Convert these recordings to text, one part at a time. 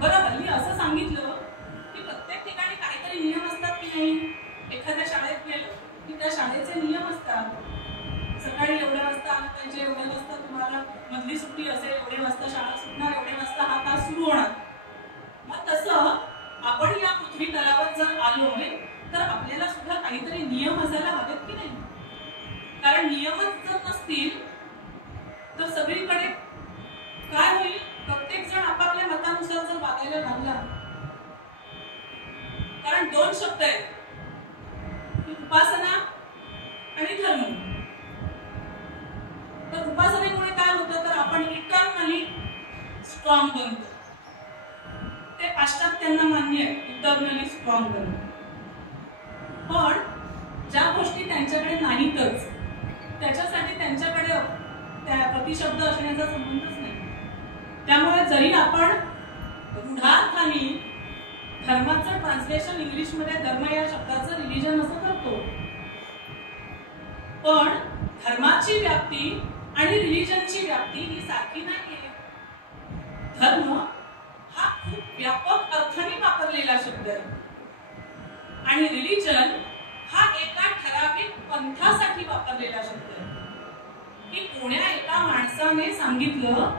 बरोबर मी असं सांगितलं की प्रत्येक ठिकाणी काहीतरी शाळेचे नियम असतात. सकाळी एवढ्या वाजता आलं पाहिजे, एवढ्या वाजता तुम्हाला मधली सुट्टी असेल, एवढ्या वाजता शाळा सुटणार, एवढ्या वाजता हा तास सुरू होणार. मग तसं आपण या पृथ्वी तलावर जर आलोय तर आपल्याला सुद्धा काहीतरी नियम असायला हवेत की नाही? कारण नियमच जर नसतील तर सगळीकडे काय होईल? प्रत्येक जण आपापल्या मतानुसार जर वागायला लागला. कारण दोन शब्द आहेत, उपासना आणि धर्म. तर उपासनेमुळे काय होतं तर आपण इटर्नली स्ट्रॉंग बनतो. ते पाश्चात्यांना मान्य आहे, इटर्नली स्ट्रॉंग बनतो. पण ज्या गोष्टी त्यांच्याकडे नाहीतच त्याच्यासाठी त्यांच्याकडे त्या प्रतिशब्द असण्याचा संबंधच नाही. त्यामुळे जरी आपण रूढार्थाने धर्माचं ट्रान्सलेशन इंग्लिशमध्ये धर्म या शब्दाचं रिलिजन असं करतो, पण धर्माची व्याप्ती आणि रिलिजनची व्याप्ती ही सारखी नाहीये. धर्म हा खूप व्यापक अर्थाने वापरलेला शब्द आहे आणि रिलिजन हा एका ठराविक पंथासाठी वापरलेला शब्द आहे. की कोण्या एका माणसाने सांगितलं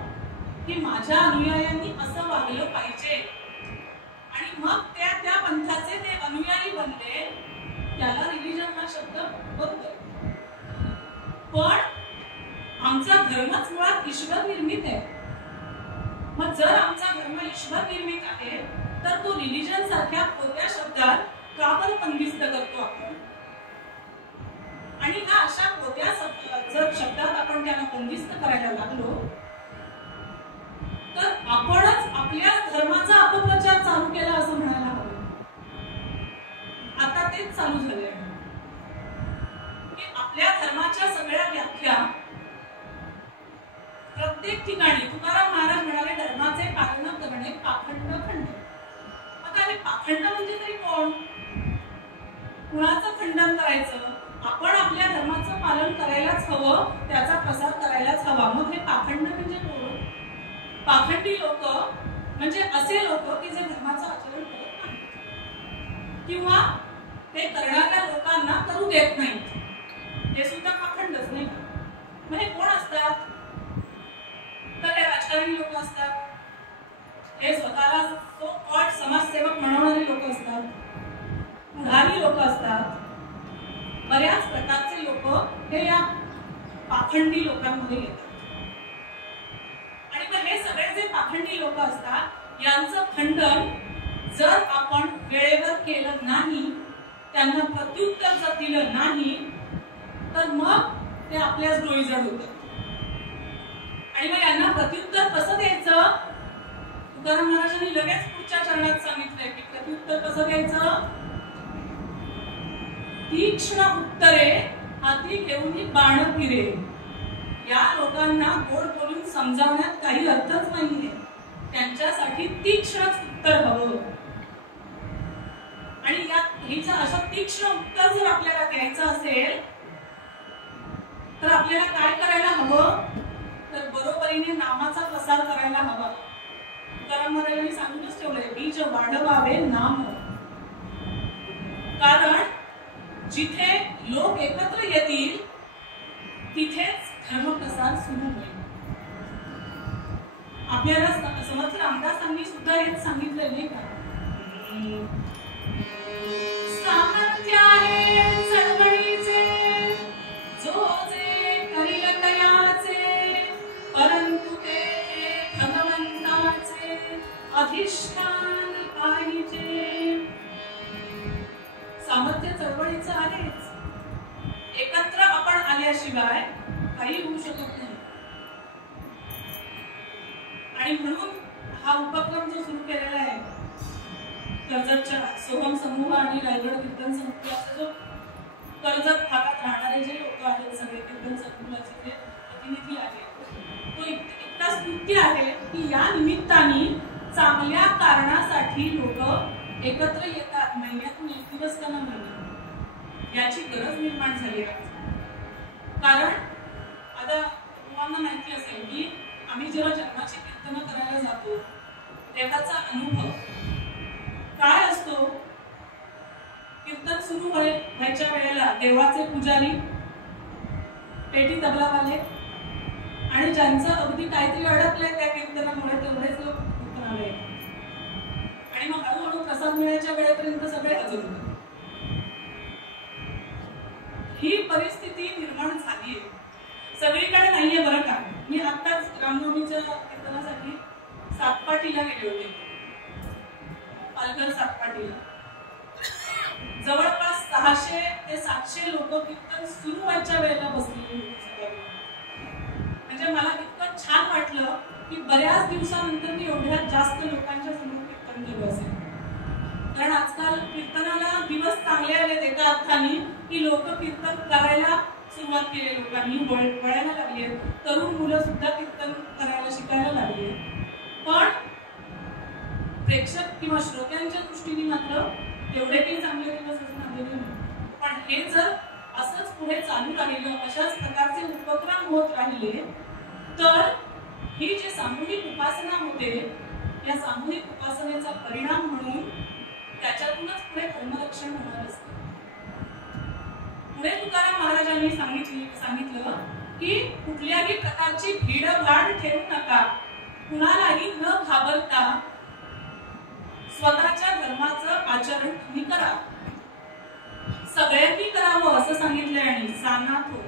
की माझ्या अनुयायांनी असं वागलं पाहिजे आणि मग त्या पंथाचे ते अनुयायी बनले, त्याला रिलिजन हा शब्द बनतोय. पण आमचा धर्मच मुळात ईश्वर निर्मित आहे. मग जर आमचा धर्म ईश्वर निर्मित आहे तर तो रिलिजन सारख्या खोट्या शब्दात का बरं बंदिस्त करतो आपण? आणि हा अशा खोट्या जर शब्दात आपण त्याला बंदिस्त करायला लागलो तर आपणच आपल्या धर्माचा अपप्रचार चालू केला असं म्हणायला हवं. आता तेच चालू झाले की आपल्या धर्माच्या सगळ्या व्याख्या प्रत्येक ठिकाणी तुकाराम महाराज म्हणाले धर्माचे पालन करणे पाखंड खंड. आता हे पाखंड म्हणजे तरी कोण? कुणाचं खंडन करायचं? आपण आपल्या धर्माचं पालन करायलाच हवं, त्याचा प्रसार करायलाच हवा. मग हे पाखंड म्हणजे कोण? पाखंडी लोक म्हणजे असे लोक की जे धर्माचं आचरण करत नाहीत किंवा ते करणाऱ्या लोकांना करू देत नाहीत, ते सुद्धा पाखंडच नाही. मग हे कोण असतात? तर हे राजकारणी लोक असतात, हे स्वतःला सो कॉल्ड समाजसेवक म्हणणारे लोक असतात, पुढारी लोक असतात. बऱ्याच प्रकारचे लोक हे या पाखंडी लोकांमध्ये येतात. आणि मग हे सगळे जे पाखंडी लोक असतात यांचं खंडन जर आपण वेळेवर केलं नाही, त्यांना प्रत्युत्तर जर दिलं नाही तर मग ते आपल्याच डोईजड होतं. आणि मग यांना प्रत्युत्तर कसं द्यायचं? तुकाराम महाराजांनी लगेच पुढच्या चरणात सांगितलंय की प्रत्युत्तर कसं द्यायचं? तीक्ष्ण उत्तरे हाती घेऊन बाण फिरे. या लोकांना गोड बोलून समजावण्यात काही अर्थच नाहीये. त्यांच्यासाठी तीक्ष्ण उत्तर हवं. आणि या हिचं असं तीक्ष्ण उत्तर जर आपल्याला द्यायचं असेल तर आपल्याला काय करायला हवं? तर बरोबरीने नामाचा प्रसार करायला हवा. तुकाराम महाराजांनी सांगूनच ठेवलंय, बीज वाढवावे नाम. कारण जिथे लोक एकत्र येतील तिथेच धर्मप्रसार सुरू होईल. आपल्याला समर्थ रामदासांनी सुद्धा हेच सांगितलं नाही का? सामर्थ्य आहे चळवळीचे, जो जे करील तयाचे, परंतु ते भगवंताचे अधिष्ठान पाहिजे. सामर्थ्य चळवळीचं आहेच. एकत्र आपण आल्याशिवाय काही होऊ शकत नाही. आणि म्हणून हा उपक्रम जो सुरू केलेला आहे कर्जतच्या सोहम समूह आणि रायगड कीर्तन समूहाचा, जो कर्जत भागात राहणारे जे लोक आहेत सगळे कीर्तन समूहाचे जे प्रतिनिधी आहेत, तो इतका स्तुत्य आहे की या निमित्ताने चांगल्या कारणासाठी लोक एकत्र येतात. महिन्यातून एक दिवस का महिना याची गरज निर्माण झाली आहे. कारण आता तुम्हाला माहिती असेल की आम्ही जेव्हा जन्माची कीर्तन करायला जातो तेव्हाचा अनुभव काय असतो? कीर्तन सुरू व्हायच्या वेळेला देवाचे पुजारी, पेटी तबलावाले आणि ज्यांचं अगदी काहीतरी अडकलंय त्या कीर्तनामुळे तेवढेच लोक कीर्तनाला येतात आणि मग हळूहळू प्रसाद मिळायच्या वेळेपर्यंत सगळे हजर होतात. ही परिस्थिती निर्माण झालीये, सगळीकडे नाहीये बरं का. मी आत्ताच रामनवमीच्या कीर्तनासाठी सातपाटीला गेले होते, पालघर सातपाटीला. जवळपास 600 ते 700 लोक कीर्तन सुरू व्हायच्या वेळेला बसलेली होती. म्हणजे मला इतकं छान वाटलं की बऱ्याच दिवसानंतर मी एवढ्या जास्त लोकांच्या समोर कीर्तन केलं असेल. कारण आजकाल कीर्तनाला दिवस चांगले आलेत एका अर्थाने की लोक कीर्तन करायला सुरुवात केली, लोकांनी वळायला लागली, तरुण मुलं सुद्धा कीर्तन करायला शिकायला लागली. पण प्रेक्षक किंवा श्रोत्यांच्या दृष्टीने मात्र एवढे काही चांगले दिवस अजून आलेले नाही. पण हे जर असंच पुढे चालू राहिलं, अशाच प्रकारचे उपक्रम होत राहिले, तर ही जी सामूहिक उपासना होते या सामूहिक उपासनेचा परिणाम म्हणून त्याच्यातूनच पुढे धर्मरक्षण होणार असते. पुढे तुकाराम महाराजांनी सांगितलं की कुठल्याही प्रकारची भीडभाड ठेवू नका, कुणालाही न घाबरता स्वतःच्या धर्माचं आचरण तुम्ही करा, सगळ्यांनी करावं असं सांगितलंय. आणि सानाथ हो,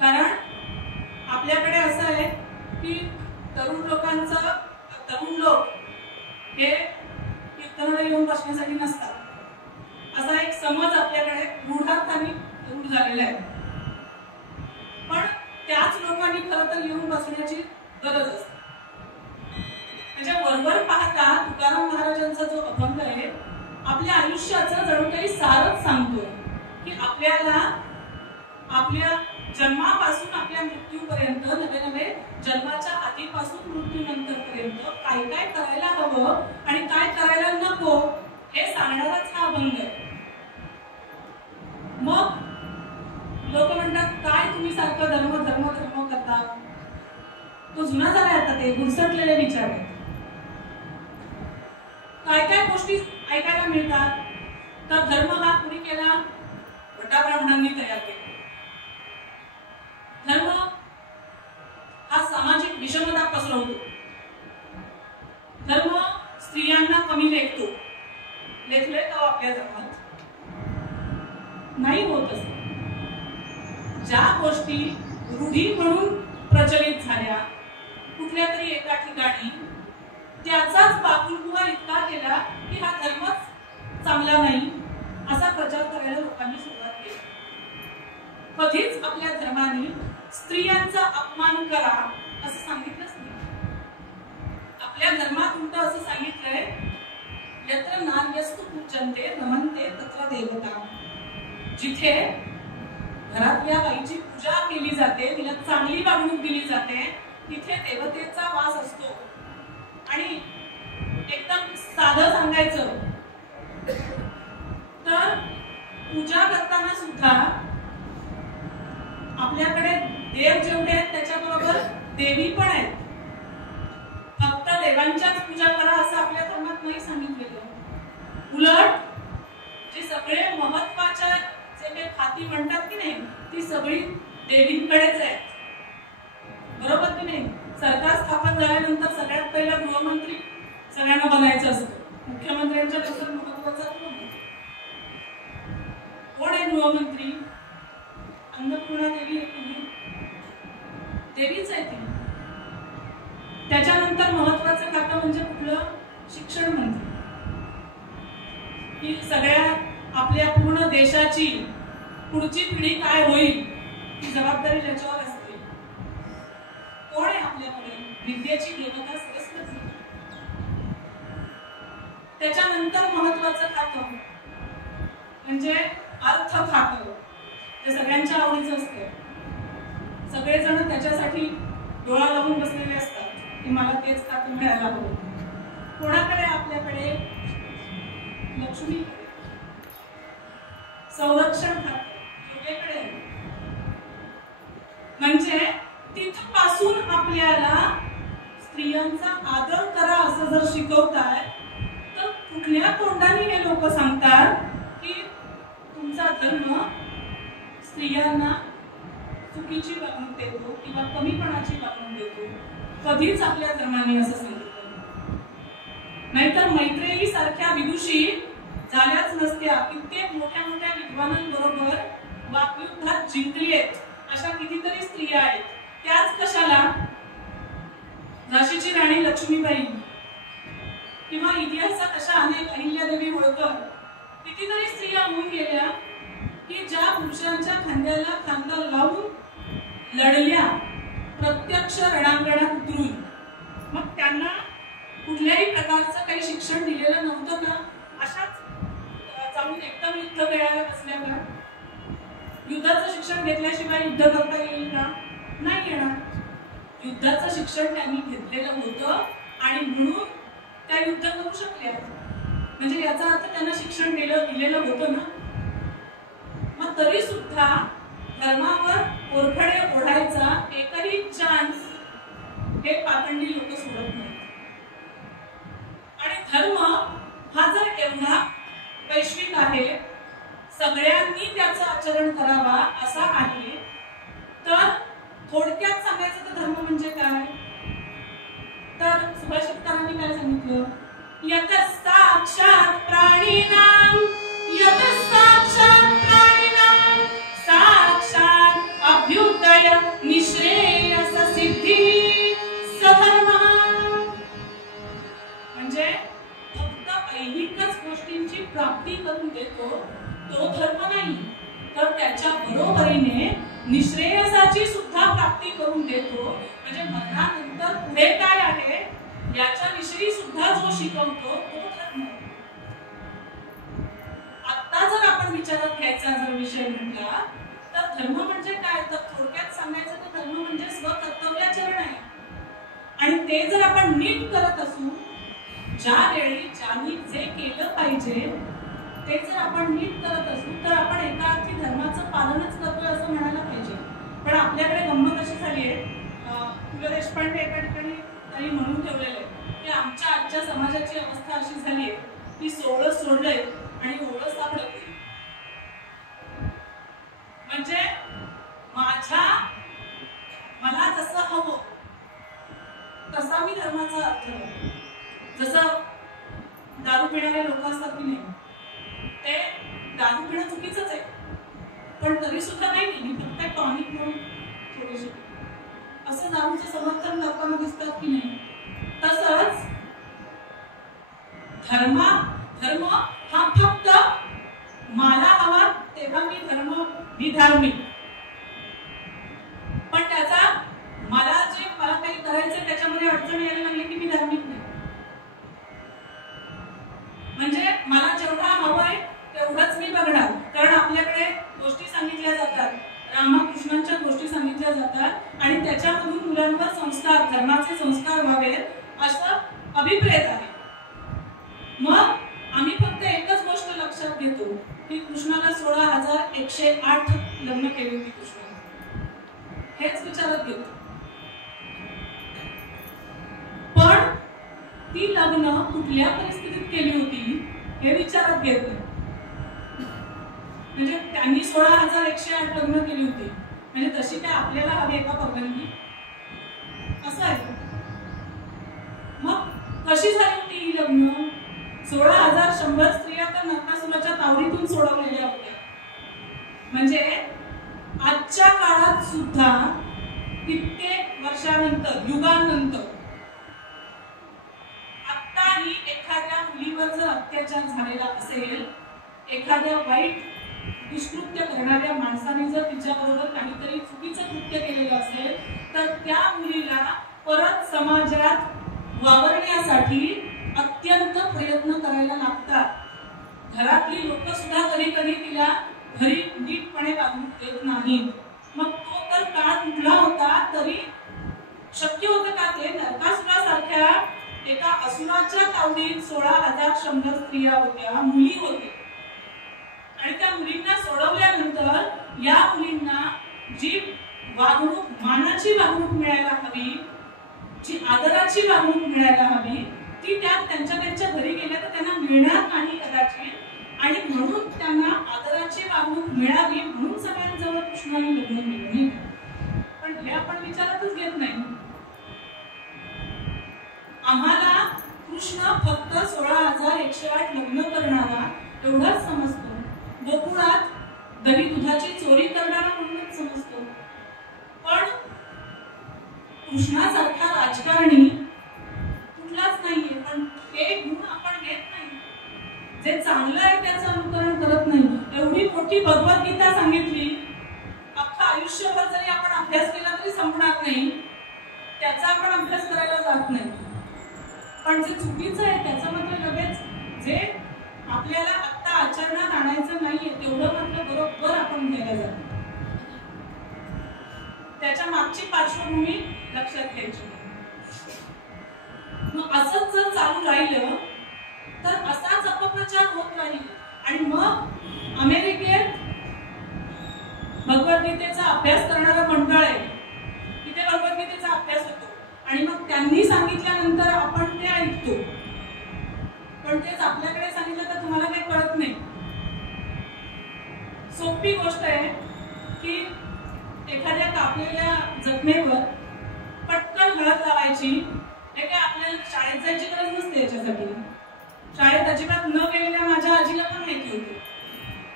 कारण आपल्याकडे असं आहे की तरुण लोक हे कीर्तनाला येऊन बसण्यासाठी नसतात, असा एक समज आपल्याकडे रूढार्थाने रूढ झालेला आहे. पण त्याच लोकांनी खरं तर येऊन बसण्याची गरज असते. म्हणजे वरवर पाहता तुकाराम महाराजांचा जो अभंग आहे आपल्या आयुष्याचं जणू काही सारच सांगतोय की आपल्याला आपल्या जन्मापासून आपल्या मृत्यूपर्यंत, नवे जन्माच्या आधीपासून मृत्यूनंतर पर्यंत काय काय करायला हवं आणि काय करायला नको हे सांगणाराच हा अभंग आहे. मग लोक म्हणतात काय तुम्ही सारखं धर्म धर्म धर्म करता, तो जुना झालाय आता, ते गुरसटलेले विचार आहेत. काय काय गोष्टी ऐकायला मिळतात, तर धर्म हा कुणी केला, भटाब्राह्मणांनी तयार केला. धर्म हा सामाजिक विषमता पसरवतो, धर्म स्त्रियांना कमी लेखतो. लेखले का आपल्या धर्मात नाही होत असं. ज्या गोष्टी रूढी म्हणून प्रचलित झाल्या कुठल्या तरी एका ठिकाणी, त्याचाच पाठपुरावा इतका केला की हा धर्मच चांगला नाही असा प्रचार करायला लोकांनी सुरुवात केली. कधीच आपल्या धर्माने स्त्रियांचा अपमान करा असं सांगितलंच नाही. आपल्या धर्मात उलट असं सांगितलंय, यत्र नार्यस्तु पूज्यन्ते रमन्ते तत्र देवता. जिथे घरातल्या बाईची पूजा केली जाते, तिला चांगली वागणूक दिली जाते, तिथे देवतेचा वास असतो. आणि एकदम साधं सांगायचं तर पूजा करताना सुद्धा आपल्याकडे देव जेवढे आहेत त्याच्याबरोबर देवी पण आहेत. फक्त देवांच्याच पूजा करा असं आपल्या धर्मात नाही सांगितलेलं. उलट जे सगळे महत्वाच्या जे काही खाती म्हणतात की नाही, ती सगळी देवींकडेच आहेत. बरोबर की नाही? सरकार स्थापन झाल्यानंतर सगळ्यात पहिला गृहमंत्री सगळ्यांना बनायचं असतं. मुख्यमंत्र्यांच्या नंतर महत्वाचा कोण आहे गृहमंत्री? अन्नपूर्णा देवी देवीच आहे ती. त्याच्यानंतर महत्वाचं खातं म्हणजे कुठलं? शिक्षण मंत्री. की सगळ्या आपल्या पूर्ण देशाची पुढची पिढी काय होईल ही जबाबदारी त्याच्यावर असते. कोण आहे आपल्याकडे? विद्येची देवता सरस्वती. त्याच्यानंतर महत्वाचं खातं म्हणजे अर्थ खातं. ते सगळ्यांच्या आवडीचं असतं. सगळेजण त्याच्यासाठी डोळा लावून बसलेले असतात की मला तेच खातं मिळायला हवं. कोणाकडे? आपल्याकडे लक्ष्मीकडे. संरक्षण खातं योगेकडे. म्हणजे तिथपासून आपल्याला स्त्रियांचा आदर करा असं जर शिकवताय तर कुठल्या तोंडाने हे लोक सांगतात स्त्रियांना चुकीची वागणूक देतो किंवा कमीपणाची वागणूक देतो, कधीच आपल्या धर्माने असं सांगितलं नाही. नाहीतर मैत्रेयी सारख्या विदुषी झाल्याच नसत्या. कित्येक मोठ्या मोठ्या विद्वानांबरोबर वाकयुद्धात जिंकलेत अशा कितीतरी स्त्रिया आहेत. त्याच कशाला, झाशीची राणी लक्ष्मीबाई किंवा इतिहासात अशा अनेक अहिल्यादेवी होळकर कितीतरी स्त्रिया होऊन गेल्या की ज्या पुरुषांच्या खांद्याला खांदा लावून लढल्या, प्रत्यक्ष रणांगणात उतरून. मग त्यांना कुठल्याही प्रकारचं काही शिक्षण दिलेलं नव्हतं का? अशाच जाऊन एकदम युद्ध खेळायला बसल्या का? युद्धाचं शिक्षण घेतल्याशिवाय युद्ध करता येईल का? नाही येणार. युद्धाचं शिक्षण त्यांनी घेतलेलं होतं आणि म्हणून त्या युद्ध करू शकल्या. म्हणजे याचा अर्थ त्यांना शिक्षण दिलेलं होतं ना. मग तरी सुद्धा धर्मावर ओरखडे ओढायचा एकही चान्स हे पाखंडी लोक सोडत नाहीत. आणि धर्म हा जर एवढा वैश्विक आहे, सगळ्यांनी त्याचं आचरण करावा असा आहे, तर थोडक्यात सांगायचं तर धर्म म्हणजे काय? तर सुभाषितकारांनी काय सांगितलं? यत साक्षात प्राणिनां, यत साक्षात प्राणिनां साक्षात अभ्युदय निश्रेयस सिद्धी सधर्म. म्हणजे फक्त ऐहिकच गोष्टींची प्राप्ती करून देतो तो धर्म नाही, तर त्याच्या बरोबरीने निश्रेयसाची सुद्धा प्राप्ती करून देतो. म्हणजे मरणानंतर पुढे काय आहे याच्या विषयी सुद्धा जो शिकवतो तो धर्म. आता जर आपण विचारात घ्यायचा जर विषय म्हटला तर धर्म म्हणजे काय, तर थोडक्यात सांगायचं तर धर्म म्हणजे स्वकर्तव्याचरण आहे. आणि ते जर आपण नीट करत असू, ज्यावेळी ज्यांनी जे केलं पाहिजे ते जर आपण नीट करत असू, तर आपण एका अर्थी धर्माचं पालनच करतोय असं म्हणायला पाहिजे. पण आपल्याकडे गंमत अशी झाली आहे, पु ल देशपांडे एका ठिकाणी त्यांनी म्हणून ठेवलेलं आहे की आमच्या आजच्या समाजाची अवस्था अशी झाली आहे की सोळं सोडलंय आणि ओळं सापडत. म्हणजे मला जसं हवं तसा मी धर्माचा अर्थ. जसं दारू पिणारे लोक असतात की नाही, ते दारू पिणं चुकीचंच आहे, पण तरी सुद्धा नाही मी फक्त टॉनिक म्हणून थोडीशी असं दारूचं समर्थन करताना दिसतात की नाही. तसंच धर्म हा फक्त मला हवा तेव्हा मी धार्मिक, पण त्याचा मला काही करायचं त्याच्यामध्ये अडचण यायला लागली की मी धार्मिक नाही. म्हणजे मला जेवढा हवंय तेवढंच मी बघणार. कारण आपल्याकडे गोष्टी सांगितल्या जातात, रामकृष्णांच्या गोष्टी सांगितल्या जातात आणि त्याच्यामधून मुलांवर संस्कार, धर्माचे संस्कार व्हावेत असं अभिप्रेत आहे. मग आम्ही फक्त एकच गोष्ट लक्षात घेतो की कृष्णाला 16,108 लग्न केली होती कृष्णाने, हेच विचारात घेतो. पण ती लग्न कुठल्या परिस्थितीत केली होती हे विचारात घेत नाही. म्हणजे त्यांनी 16,108 लग्न केली होती, म्हणजे तशी काय आपल्याला हवी आहे का परवानगी? असं आहे. मग कशी झाली होती ही लग्न? 16,100 स्त्रिया तर नरकासुराच्या तावडीतून सोडवलेल्या होत्या. म्हणजे आजच्या काळात सुद्धा कित्येक वर्षानंतर, युगानंतर आत्ताही एखाद्या मुलीवर जर अत्याचार झालेला असेल, एखाद्या वाईट दुष्कृत्य करणाऱ्या माणसाने जर तिच्याबरोबर काहीतरी चुकीचं कृत्य केलेलं असेल, तर त्या मुलीला परत समाजात वावरण्यासाठी अत्यंत प्रयत्न करायला लागतात. घरातली लोक सुद्धा कधी कधी तिला घरी नीटपणे वागणूक देत नाहीत. मग तो तर काळ कुठला होता, तरी शक्य होतं का ते? नरकासुरासारख्या एका असुराच्या तावडीत 16,100 स्त्रिया होत्या, मुली होत्या. आणि त्या मुलींना सोडवल्यानंतर या मुलींना जी वागणूक, मानाची वागणूक मिळायला हवी, जी आदराची वागणूक मिळायला हवी, ती त्यांच्या घरी गेल्या तर त्यांना मिळणार नाही कदाचित. आणि म्हणून त्यांना आदराची वागणूक मिळावी म्हणून सगळ्यांजवळ लग्न करणारा एवढाच समजतो, गोकुळात दही दुधाची चोरी करणारा म्हणूनच समजतो. पण कृष्णासारखा राजकारणी कुठलाच नाहीये. पण ते गुण आपण घेत नाही, जे चांगलं आहे त्याचं अनुकरण करत नाही. एवढी मोठी भगवद्गीता सांगितली, अख्खा आयुष्यभर जरी आपण अभ्यास केला तरी संपणार नाही, त्याचा आपण अभ्यास करायला जात नाही. पण जे चुकीचं आहे त्याचं मात्र लगेच, जे आपल्याला आता आचरणात आणायचं नाहीये तेवढं मात्र बरोबर आपण घ्यायला जातो. त्याच्या मागची पार्श्वभूमी लक्षात घ्यायची. मग असंच जर चालू राहिलं तर असाच अपप्रचार होत राहील. आणि मग अमेरिकेत भगवद्गीतेचा अभ्यास करणारं मंडळ आहे, तिथे भगवद्गीतेचा अभ्यास होतो आणि मग त्यांनी सांगितल्यानंतर आपण ते ऐकतो. पण तेच आपल्याकडे सांगितलं तर तुम्हाला काही कळत नाही. सोपी गोष्ट आहे की एखाद्या कापलेल्या जखमेवर पटकन हळद लावायची. हे काय आपल्याला शाळेत जायची गरज नसते याच्यासाठी. शाळेत अजिबात न गेलेल्या माझ्या आजीला पण माहिती होती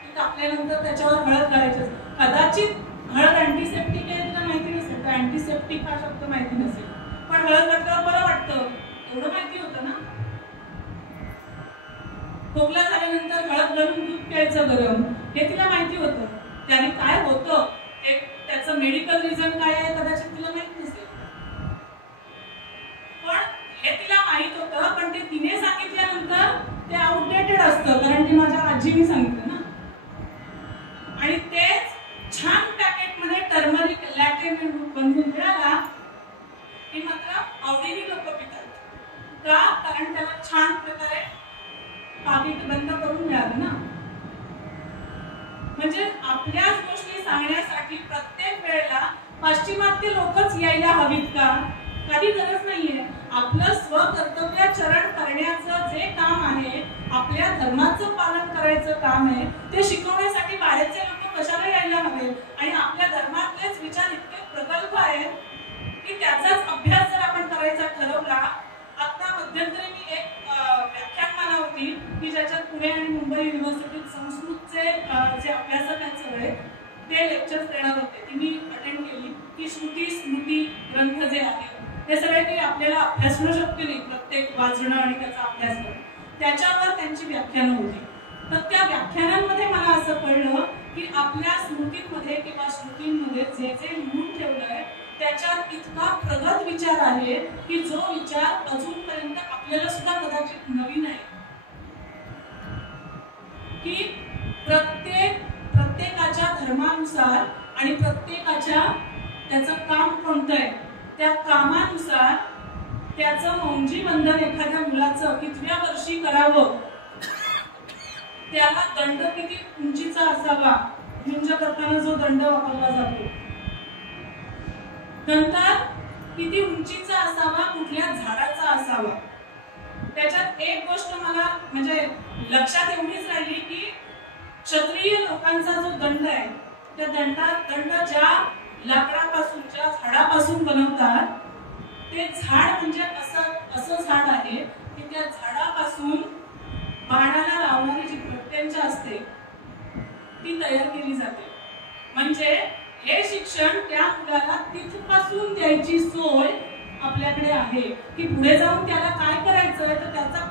की कापल्यानंतर त्याच्यावर हळद घालायची. कदाचित हळद अँटीसेप्टिक आहे तुला माहिती नसेल, तर अँटीसेप्टिक हा शब्द माहिती नसेल, पण हळद घातल्यावर बरं वाटतं एवढं माहिती होतं ना. खोकला झाल्यानंतर हळद घालून दूध प्यायचं गरम, हे तिला माहिती होतं. त्याने काय होतं त्याचं मेडिकल रिझन काय आहे कदाचित तिला माहित नसेल, पण हे तिला माहित होतं. पण ते तिने सांगितल्यानंतर ते आउटडेटेड असतं, कारण की माझ्या आजीने सांगितलं ना. आणि तेच छान पॅकेटमध्ये टर्मरिक लॅटे बनवून मिळाला की मात्र आवडीने लोक पितात. का? कारण त्याला छान प्रकारे पाकिट बंद करून मिळालं ना. म्हणजे आपल्याच गोष्टी सांगण्यासाठी प्रत्येक वेळेला पाश्चिमात्य लोकच यायला हवीत का? काही गरज नाहीये. आपलं स्वकर्तव्याचरण करण्याचं जे काम आहे, आपल्या धर्माचं पालन करायचं काम आहे, ते शिकवण्यासाठी बाहेरचे लोक कशाला यायला हवे? आणि आपल्या धर्मातलेच विचार इतके प्रगल्भ आहेत की त्याचाच अभ्यास जर आपण करायचा ठरवला. आता मध्यंतरी मी एक व्याख्यानमाला होती की ज्याच्यात पुणे आणि मुंबई युनिव्हर्सिटीत संस्कृतचे जे अभ्यासक आहेत सगळे ते लेक्चर्स देणार होते. ती मी अटेंड केली की श्रुती स्मृती ग्रंथ जे आहेत हे सगळे काही आपल्याला अभ्यासणं शक्य नाही, प्रत्येक वाचणं आणि त्याचा अभ्यास करणं. त्याच्यावर त्यांची व्याख्यानं होती. तर त्या व्याख्यानांमध्ये मला असं कळलं की आपल्या स्मृतींमध्ये किंवा श्रुतींमध्ये जे जे लिहून ठेवलंय त्याच्यात इतका प्रगत विचार आहे की जो विचार अजूनपर्यंत आपल्याला सुद्धा कदाचित नवीन आहे. की प्रत्येकाच्या धर्मानुसार आणि प्रत्येकाच्या त्याचं काम कोणतं आहे त्या कामानुसार त्याचं मौंजी बंधन एखाद्या मुलाचं कितव्या वर्षी करावं, त्याला दंड किती उंचीचा असावा, मुंज करताना जो दंड वापरला जातो, नंतर किती उंचीचा असावा, कुठल्या झाडाचा असावा. त्याच्यात एक गोष्ट मला म्हणजे लक्षात एवढीच राहिली की क्षत्रिय लोकांचा जो दंड आहे त्या दंड ज्या लाकडापासून ज्या झाडापासून बनवतात ते झाड म्हणजे असं झाड आहे की त्या झाडापासून बाणाला लावणारी जी प्रत्यंचा असते ती तयार केली जाते. म्हणजे हे शिक्षण त्या मुलाला तिथपासून द्यायची सोय आपल्याकडे आहे की पुढे जाऊन त्याला काय करायचं आहे. तर त्याचा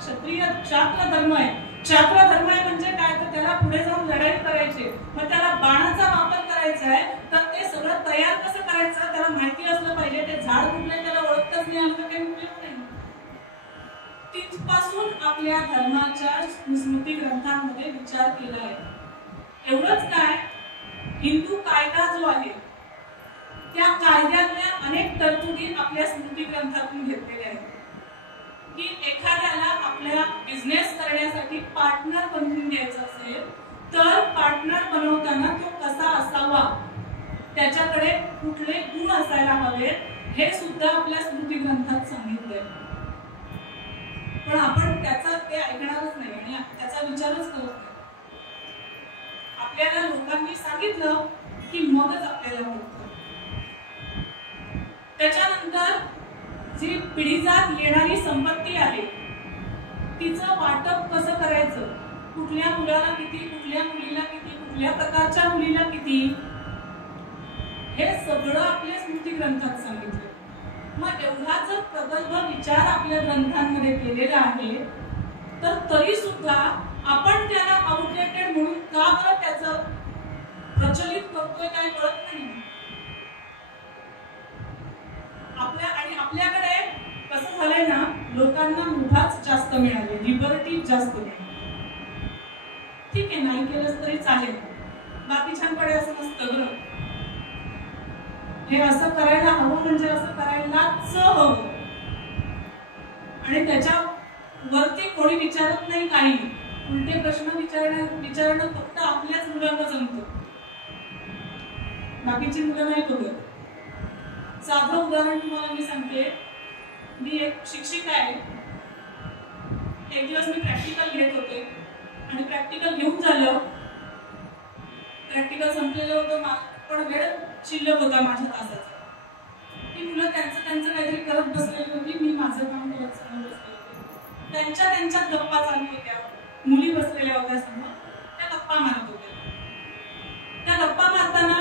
क्षात्र धर्म आहे. क्षात्र धर्म आहे म्हणजे काय, तर त्याला पुढे जाऊन लढाई करायची, मग त्याला बाणाचा वापर करायचा आहे. तर ते सगळं तयार कसं करायचं त्याला माहिती असलं पाहिजे. ते झाड कुठले त्याला ओळखतच नाही आलं तर काही उपयोग नाही. तिथपासून आपल्या धर्माच्या स्मृती ग्रंथांमध्ये विचार केला आहे. एवढंच काय, हिंदू कायदा जो आहे त्या कायद्यातल्या अनेक तरतुदी आपल्या स्मृती ग्रंथातून घेतलेल्या आहेत. की एखाद्याला आपल्या बिझनेस करण्यासाठी पार्टनर बनवून घ्यायचं असेल तर पार्टनर बनवताना तो कसा असावा, त्याच्याकडे कुठले गुण असायला हवेत हे सुद्धा आपल्या स्मृती ग्रंथात सांगितलंय. पण आपण त्याचा ते ऐकणारच नाही आणि त्याचा विचारच करत नाही. आपल्याला लोकांनी सांगितलं की मगच आपल्याला कळतं. त्याच्यानंतर जी पिढीजात येणारी संपत्ती आहे तिचं वाटप कसं करायचं कुठल्या मुलाला किती, कुठल्या मुलीला किती, कुठल्या प्रकारच्या मुलीला किती, हे सगळं आपल्या स्मृती ग्रंथात सांगितलं. मग एवढा जर प्रगल्भ विचार आपल्या ग्रंथांमध्ये केलेला आहे, तर तरी सुद्धा आपण त्याला आउटडेटेड म्हणून का बरं त्याचं प्रचलित करतोय काय कळत नाही. आपल्याकडे कसं झालंय ना, लोकांना मुभाच जास्त मिळाले, लिबर्टी जास्त मिळाली. ठीक आहे, नाही केलंच तरी चालेल, बाकीच्यांकडे असं नसतं बरं. हे असं करायला हवं म्हणजे असं करायलाच हवं, आणि त्याच्या वरती कोणी विचारत नाही काही. उलटे प्रश्न विचारणं फक्त आपल्याच मुलांना जमतं, बाकीची मुलं नाही बघत. साधं उदाहरण तुम्हाला मी सांगते. मी एक शिक्षिका आहे. एक दिवस मी प्रॅक्टिकल घेत होते आणि प्रॅक्टिकल घेऊन झालं, प्रॅक्टिकल संपलेलं होतं, पण वेळ शिल्लक होता माझ्या तासाचा. ती मुलं त्यांचं काहीतरी करत बसलेली होती, मी माझं काम करत समोर बसले होते. त्यांच्यात गप्पा चालू होत्या, मुली बसलेल्या होत्या समोर, त्या गप्पा मारत होत्या. त्या गप्पा मारताना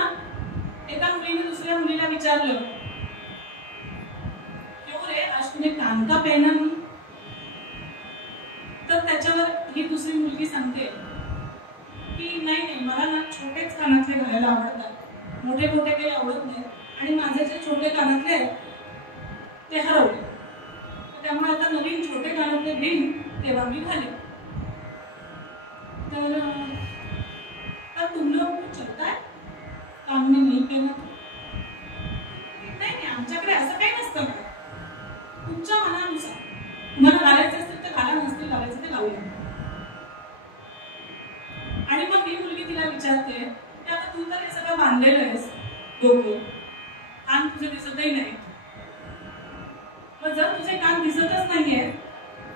एका मुलीने दुसऱ्या मुलीला विचारलं, क्यों रे आज तूने कान का पहना नहीं? तर त्याच्यावर ही दुसरी मुलगी सांगते की नाही, मला ना छोटेच कानातले घालायला आवडतात, मोठे काही आवडत नाही, आणि माझे जे छोटे कानातले आहेत ते हरवले, त्यामुळे आता नवीन छोटे कानातले घेईन तेव्हा मी घालेन. तर तुम लोग कुछ चलता है काम में नहीं पहना? नाही, आमच्याकडे असं काही नसतं, तुमच्या मनानुसार तुम्हाला घालायचं असेल तर घाला, नसतील घालायचं ते घालूया. आणि मग ही मुलगी तिला विचारते की आता तू तर हे सगळं बांधलेलं आहेस, डोकं, कान तुझे दिसतही नाही, मग जर तुझे कान दिसतच नाहीये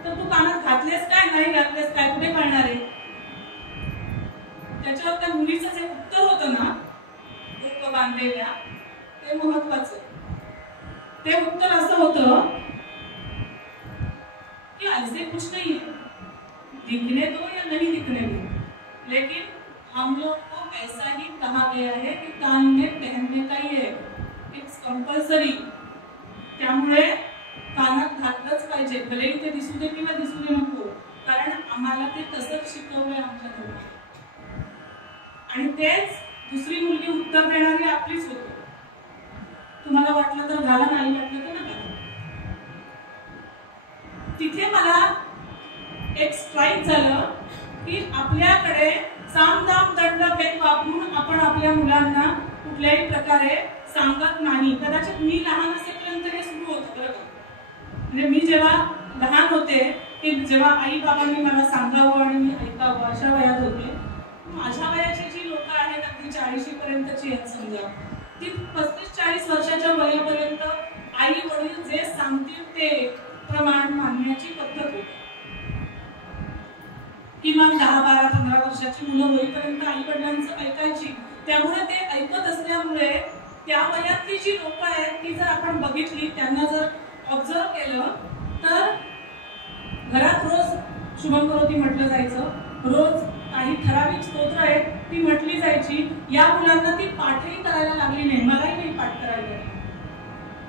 तर तू कानात घातलेस काय नाही घातलेस काय कुठे कळणार आहे? त्याच्यावर त्या मुलीचं जे उत्तर होतं ना, डोकं बांधलेल्या, ते महत्वाचं. ते उत्तर असं होतं कि ऐसे कुछ नहीं है, दिखने दो या नहीं दिखने दो, लेकिन हम लोग को ऐसा ही कहा गया है कि कान में पहनने का ही है, इट्स कंपल्सरी. त्यामुळे कानात घातलंच पाहिजे, भलेही ते दिसू दे किंवा दिसू दे नको, कारण आम्हाला ते तसंच शिकवलंय आमच्या घरात. आणि तेच दुसरी मुलगी उत्तर देणारी आपलीच होती. तुम्हाला वाटलं तर घाला, नाही वाटलं तर नका. तिथे मला एक स्ट्राईक झालं की आपल्याकडे सामदाम दंडभेद वापरून आपण आपल्या मुलांना कुठल्याही प्रकारे सांगत नाही. कदाचित मी लहान असेपर्यंत हे सुरू होतं बरं का. म्हणजे मी जेव्हा लहान होते की जेव्हा आई बाबांनी मला सांगावं आणि मी ऐकावं अशा वयात होते. माझ्या वयाची जी लोक आहेत अगदी 40 पर्यंतची आहेत समजा, ती 35-40 वर्षाच्या वयापर्यंत आई वडील जे सांगतील ते प्रमाण मानण्याची पद्धत होती. किमान 10, 12, 15 वर्षाची मुलं होईपर्यंत आई वडिलांचं ऐकायची. त्यामुळे ते ऐकत असल्यामुळे त्या वयातली जी लोक आहेत ती जर आपण बघितली, त्यांना जर ऑब्झर्व केलं तर घरात रोज शुभम करोती म्हटलं जायचं, रोज काही ठराविक स्तोत्र आहेत ती म्हटली जायची. या मुलांना ती पाठही करायला लागली नाही, मलाही नाही पाठ करायला लागली,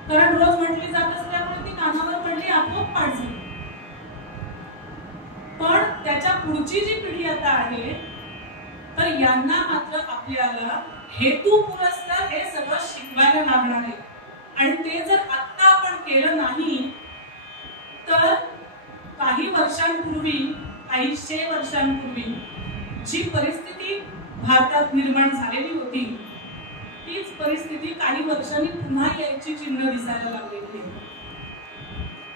कारण रोज म्हटली जात असल्यामुळे ती कानावर पडली, आपोआप पाठ झाली. पण त्याच्या पुढची जी पिढी आता आहे तर यांना मात्र आपल्याला हेतू पुरस्कार हे सगळं शिकवायला लागणार आहे. आणि ते जर आता आपण केलं नाही तर काही वर्षांपूर्वी, काही 100 वर्षांपूर्वी जी परिस्थिती भारतात निर्माण झालेली होती तीच परिस्थिती काही वर्षांनी पुन्हा यायची चिन्ह दिसायला लागलेली आहे.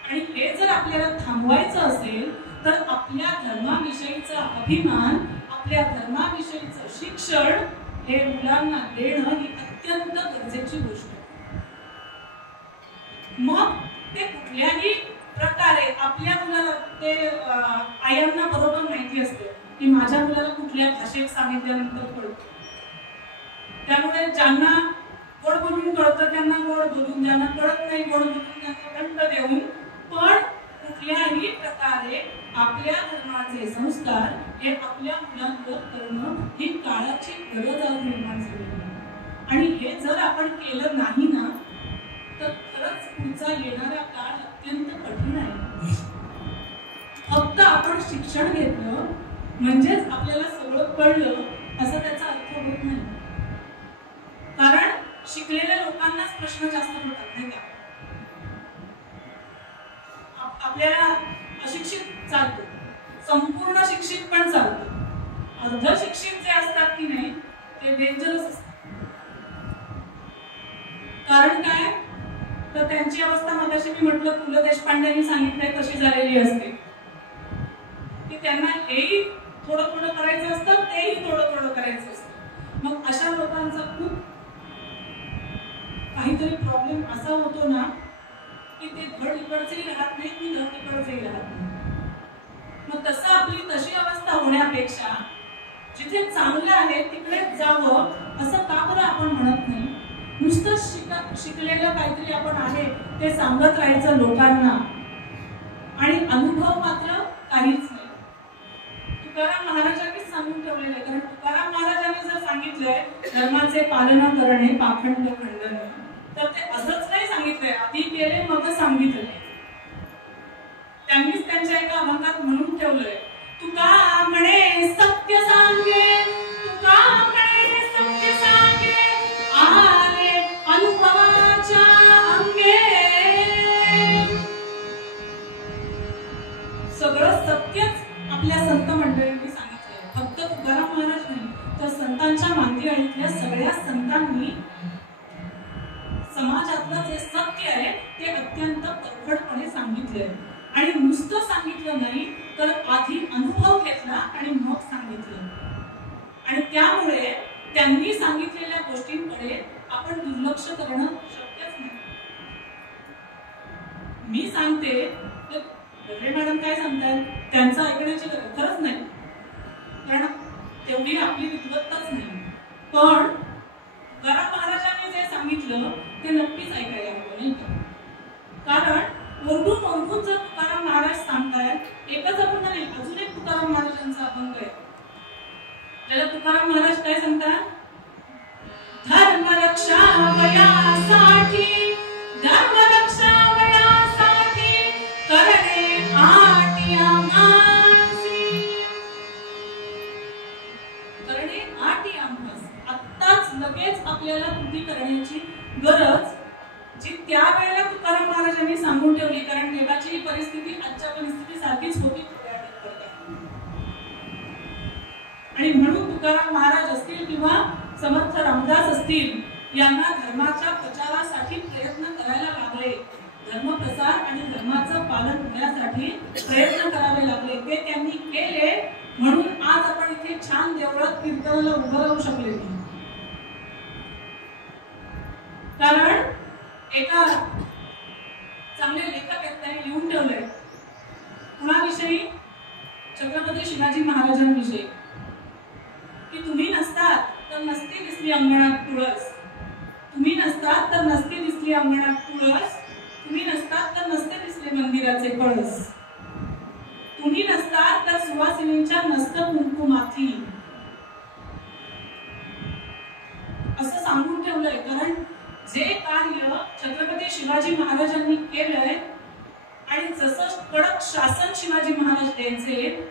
आणि हे जर आपल्याला थांबवायचं असेल तर आपल्या धर्माविषयीचा अभिमान, आपल्या धर्माविषयीचं शिक्षण हे मुलांना देणं ही अत्यंत गरजेची गोष्ट आहे. मग ते कुठल्याही प्रकारे आपल्या मुलाला ते आयांना बरोबर माहिती असते की माझ्या मुलाला कुठल्या भाषेत सांगितल्यानंतर कळतं. त्यामुळे ज्यांना गोड बोलून कळतं त्यांना गोड बोलून, ज्यांना कळत नाही गोड बोलून त्यांना दंड देऊन, पण कुठल्याही प्रकारे आपल्या धर्माचे संस्कार हे आपल्या मुलांवर करणं ही काळाची गरज आज निर्माण झालेली आहे. आणि हे जर आपण केलं नाही ना तर खरंच पुढचा येणारा काळ अत्यंत कठीण आहे. फक्त आपण शिक्षण घेतलं म्हणजेच आपल्याला सगळं कळलं असं त्याचा अर्थ होत नाही. कारण शिकलेल्या लोकांनाच प्रश्न जास्त पडतात नाही का. आपल्याला अशिक्षित चालतो, संपूर्ण शिक्षित पण चालतो, अर्ध शिक्षित जे असतात की नाही ते डेंजरस असतात. कारण काय तर त्यांची अवस्था मगाशी मी म्हटलं पु ल देशपांडेंनी सांगितलंय तशी झालेली असते की त्यांना हेही थोडं थोडं करायचं असतं, तेही थोडं थोडं करायचं असतं. मग अशा लोकांचा खूप काहीतरी प्रॉब्लेम असा होतो ना की ते धड इकडचेही राहत नाही की धड इकडचेही राहत नाही. मग तसं आपली तशी अवस्था होण्यापेक्षा जिथे चांगलं आहे तिकडे जावं असं का बरं आपण म्हणत नाही. नुसतं शिकलेलं काहीतरी आपण आहे ते सांगत राहायचं लोकांना आणि अनुभव मात्र काहीच नाही. तुकाराम महाराजांनीच सांगून ठेवलेलं आहे. कारण तुकाराम महाराजांनी जर सांगितलंय धर्माचे पालन करणे पाखंड खंडन तर ते असंच नाही सांगितलंय, आधी केले मग सांगितलंय. त्यांनीच त्यांच्या एका अभंगात म्हणून ठेवलंय तुका म्हणे सत्य सांगे, तुका म्हणे सत्य सांगे आले अनुभवाच्या अंगे. सगळं सत्यच आपल्या संत मंडळींनी सांगितलंय. फक्त तुकाराम महाराज नाही तर संतांच्या मांदियाळीतल्या सगळ्या संतांनी समाजातलं जे सत्य आहे ते अत्यंत परखडपणे सांगितलंय. आणि नुसतं सांगितलं नाही तर आधी अनुभव घेतला आणि मग सांगितलं. आणि त्यामुळे त्यांनी सांगितलेल्या गोष्टींकडे आपण दुर्लक्ष करणं शक्यच नाही. मी सांगते तर मॅडम काय सांगतात त्यांचं ऐकण्याची खरंच नाही, कारण तेवढी आपली विद्वत्ताच नाही. पण तुकाराम महाराजांनी जे सांगितलं ते नक्कीच ऐकायला हवं नाही का. कारण ओरडून ओरडून जर तुकाराम महाराज सांगतायत, एकच अभंग नाही अजून एक तुकाराम महाराजांचा अभंग आहे ज्याला तुकाराम महाराज काय सांगतात, धर्म रक्षावयासाठी करणे आटी आम्हास. आत्ताच लगेच आपल्याला कृती करण्याची गरज जी त्यावेळेला तुकाराम महाराजांनी सांगून ठेवली. कारण तेव्हाची ही परिस्थिती आजच्या परिस्थिती सारखीच होती. आणि म्हणून तुकाराम महाराज असतील किंवा समर्थ रामदास असतील यांना धर्माच्या प्रचारासाठी प्रयत्न करायला लागले. धर्मप्रसार आणि धर्माचं पालन होण्यासाठी प्रयत्न करावे लागले. ते त्यांनी केले म्हणून आज आपण इथे छान देवळात कीर्तनाला उभं राहू शकले. कारण एका चांगले लेखक आहेत त्यांनी लिहून ठेवलंय कुणाविषयी, छत्रपती शिवाजी महाराजांविषयी की तुम्ही नसतात तर नसती दिसली अंगणात तुळस, तुम्ही नसतात तर नसती दिसली अंगणात तुळस, तुम्ही नसतात तर नसते दिसले मंदिराचे कळस, तुम्ही नसतात तर सुवासिनींच्या नसतं कुंकुमाथी. असं सांगून ठेवलंय. कारण जे कार्य छत्रपती शिवाजी महाराजांनी केलंय आणि जसं कडक शासन शिवाजी महाराज द्यायचे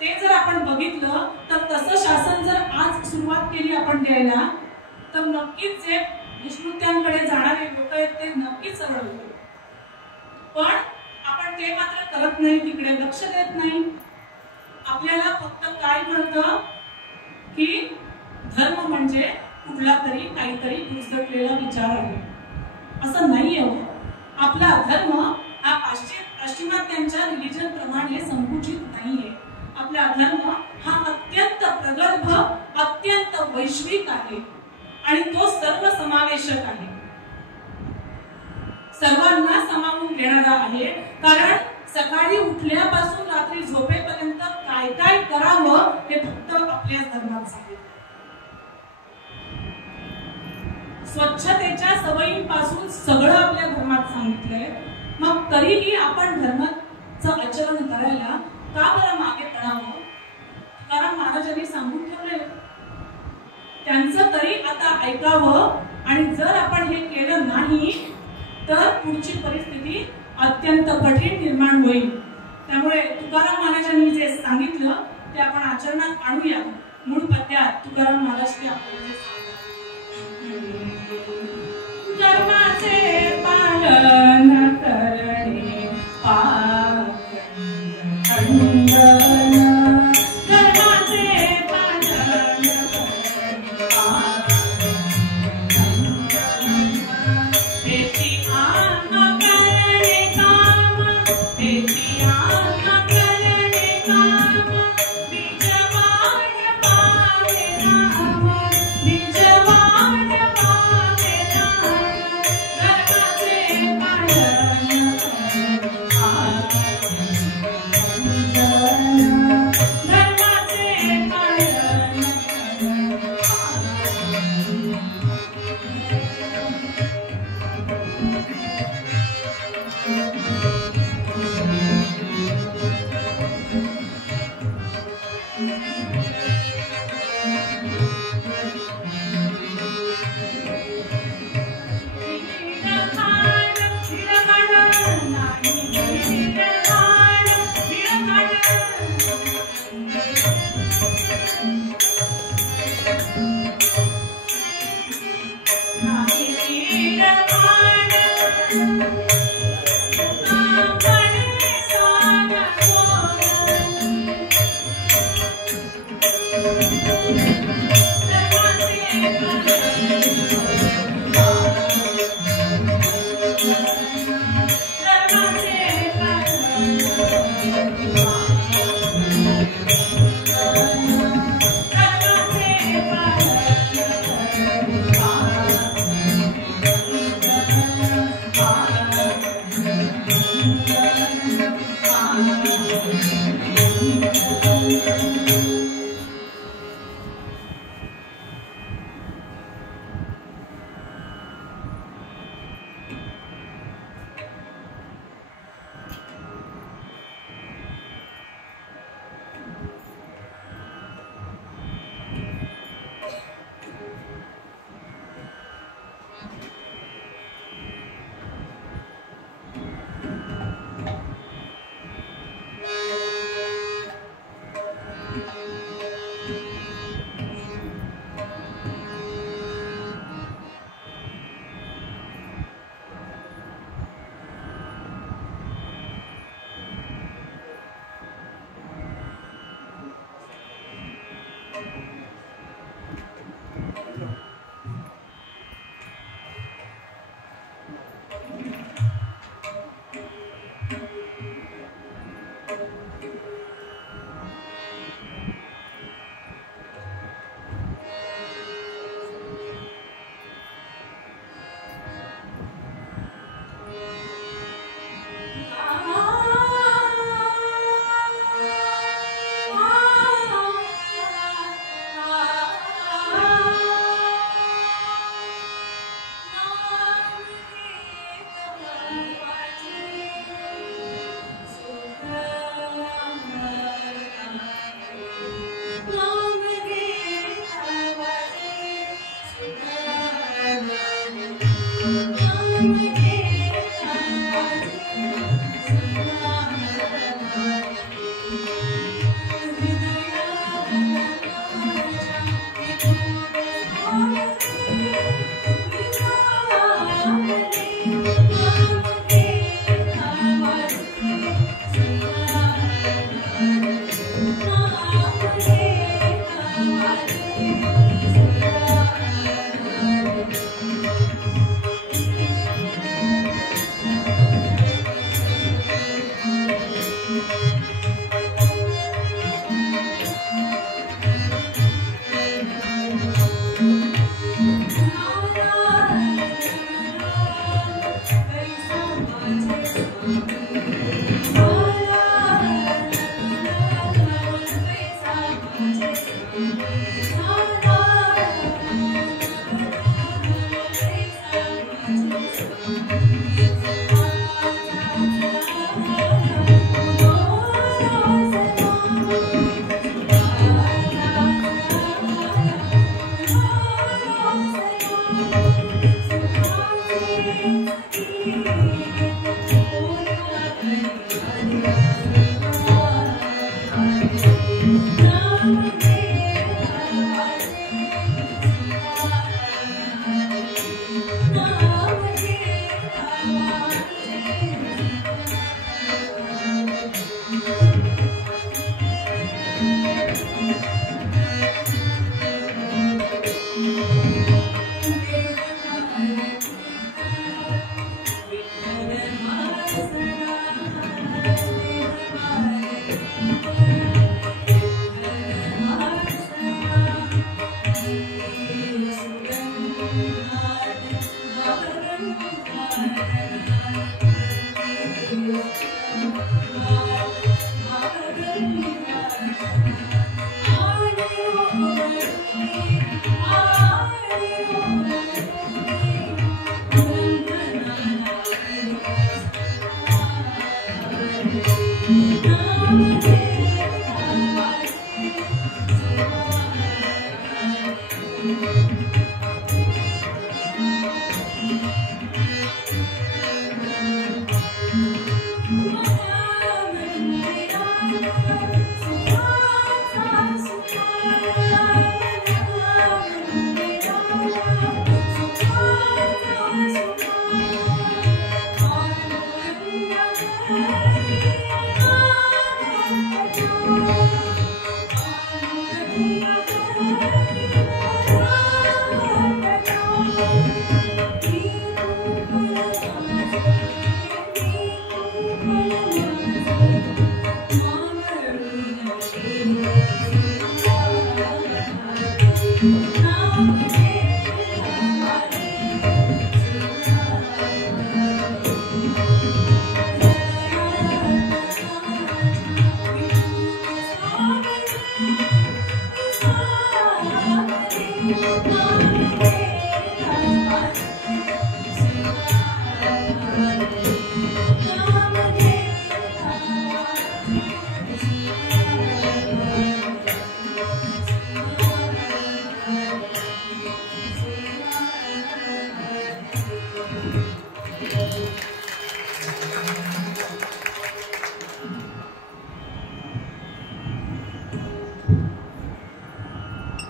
ते जर आपण बघितलं तर तसं शासन जर आज सुरुवात केली आपण द्यायला तर नक्कीच जे विष्णुत्यांकडे जाणारे लोक आहेत ते नक्कीच सरळ होतील. पण आपण ते मात्र करत नाही, तिकडे लक्ष देत नाही. आपल्याला फक्त काय कळतं की धर्म म्हणजे कुठला तरी काहीतरी घुसघटलेला विचार आहे. असं नाही आहे. आपला धर्म हा पाश्चिमात्यांच्या रिलिजन प्रमाणे संकुचित नाहीये. आपला धर्म हा अत्यंत प्रगल्भ, अत्यंत वैश्विक आहे आणि तो सर्व समावेशक आहे, सर्वांना सामावून घेणारा आहे. कारण सकाळी उठल्यापासून रात्री झोपेपर्यंत काय काय करावं हे फक्त आपल्या धर्मात सांगितलं. स्वच्छतेच्या सवयींपासून सगळं आपल्या धर्मात सांगितलंय. मग तरीही आपण धर्माचं आचरण करायला का बरं मागे पडावं? तुकाराम महाराजांनी सांगून ठेवले, त्यांचं तरी आता ऐकावं, आणि जर आपण हे केलं नाही तर पुढची परिस्थिती अत्यंत कठीण निर्माण होईल. त्यामुळे तुकाराम महाराजांनी जे सांगितलं ते आपण आचरणात आणूया. मूळ पद्यात तुकाराम महाराज धर्माचे पालन करणे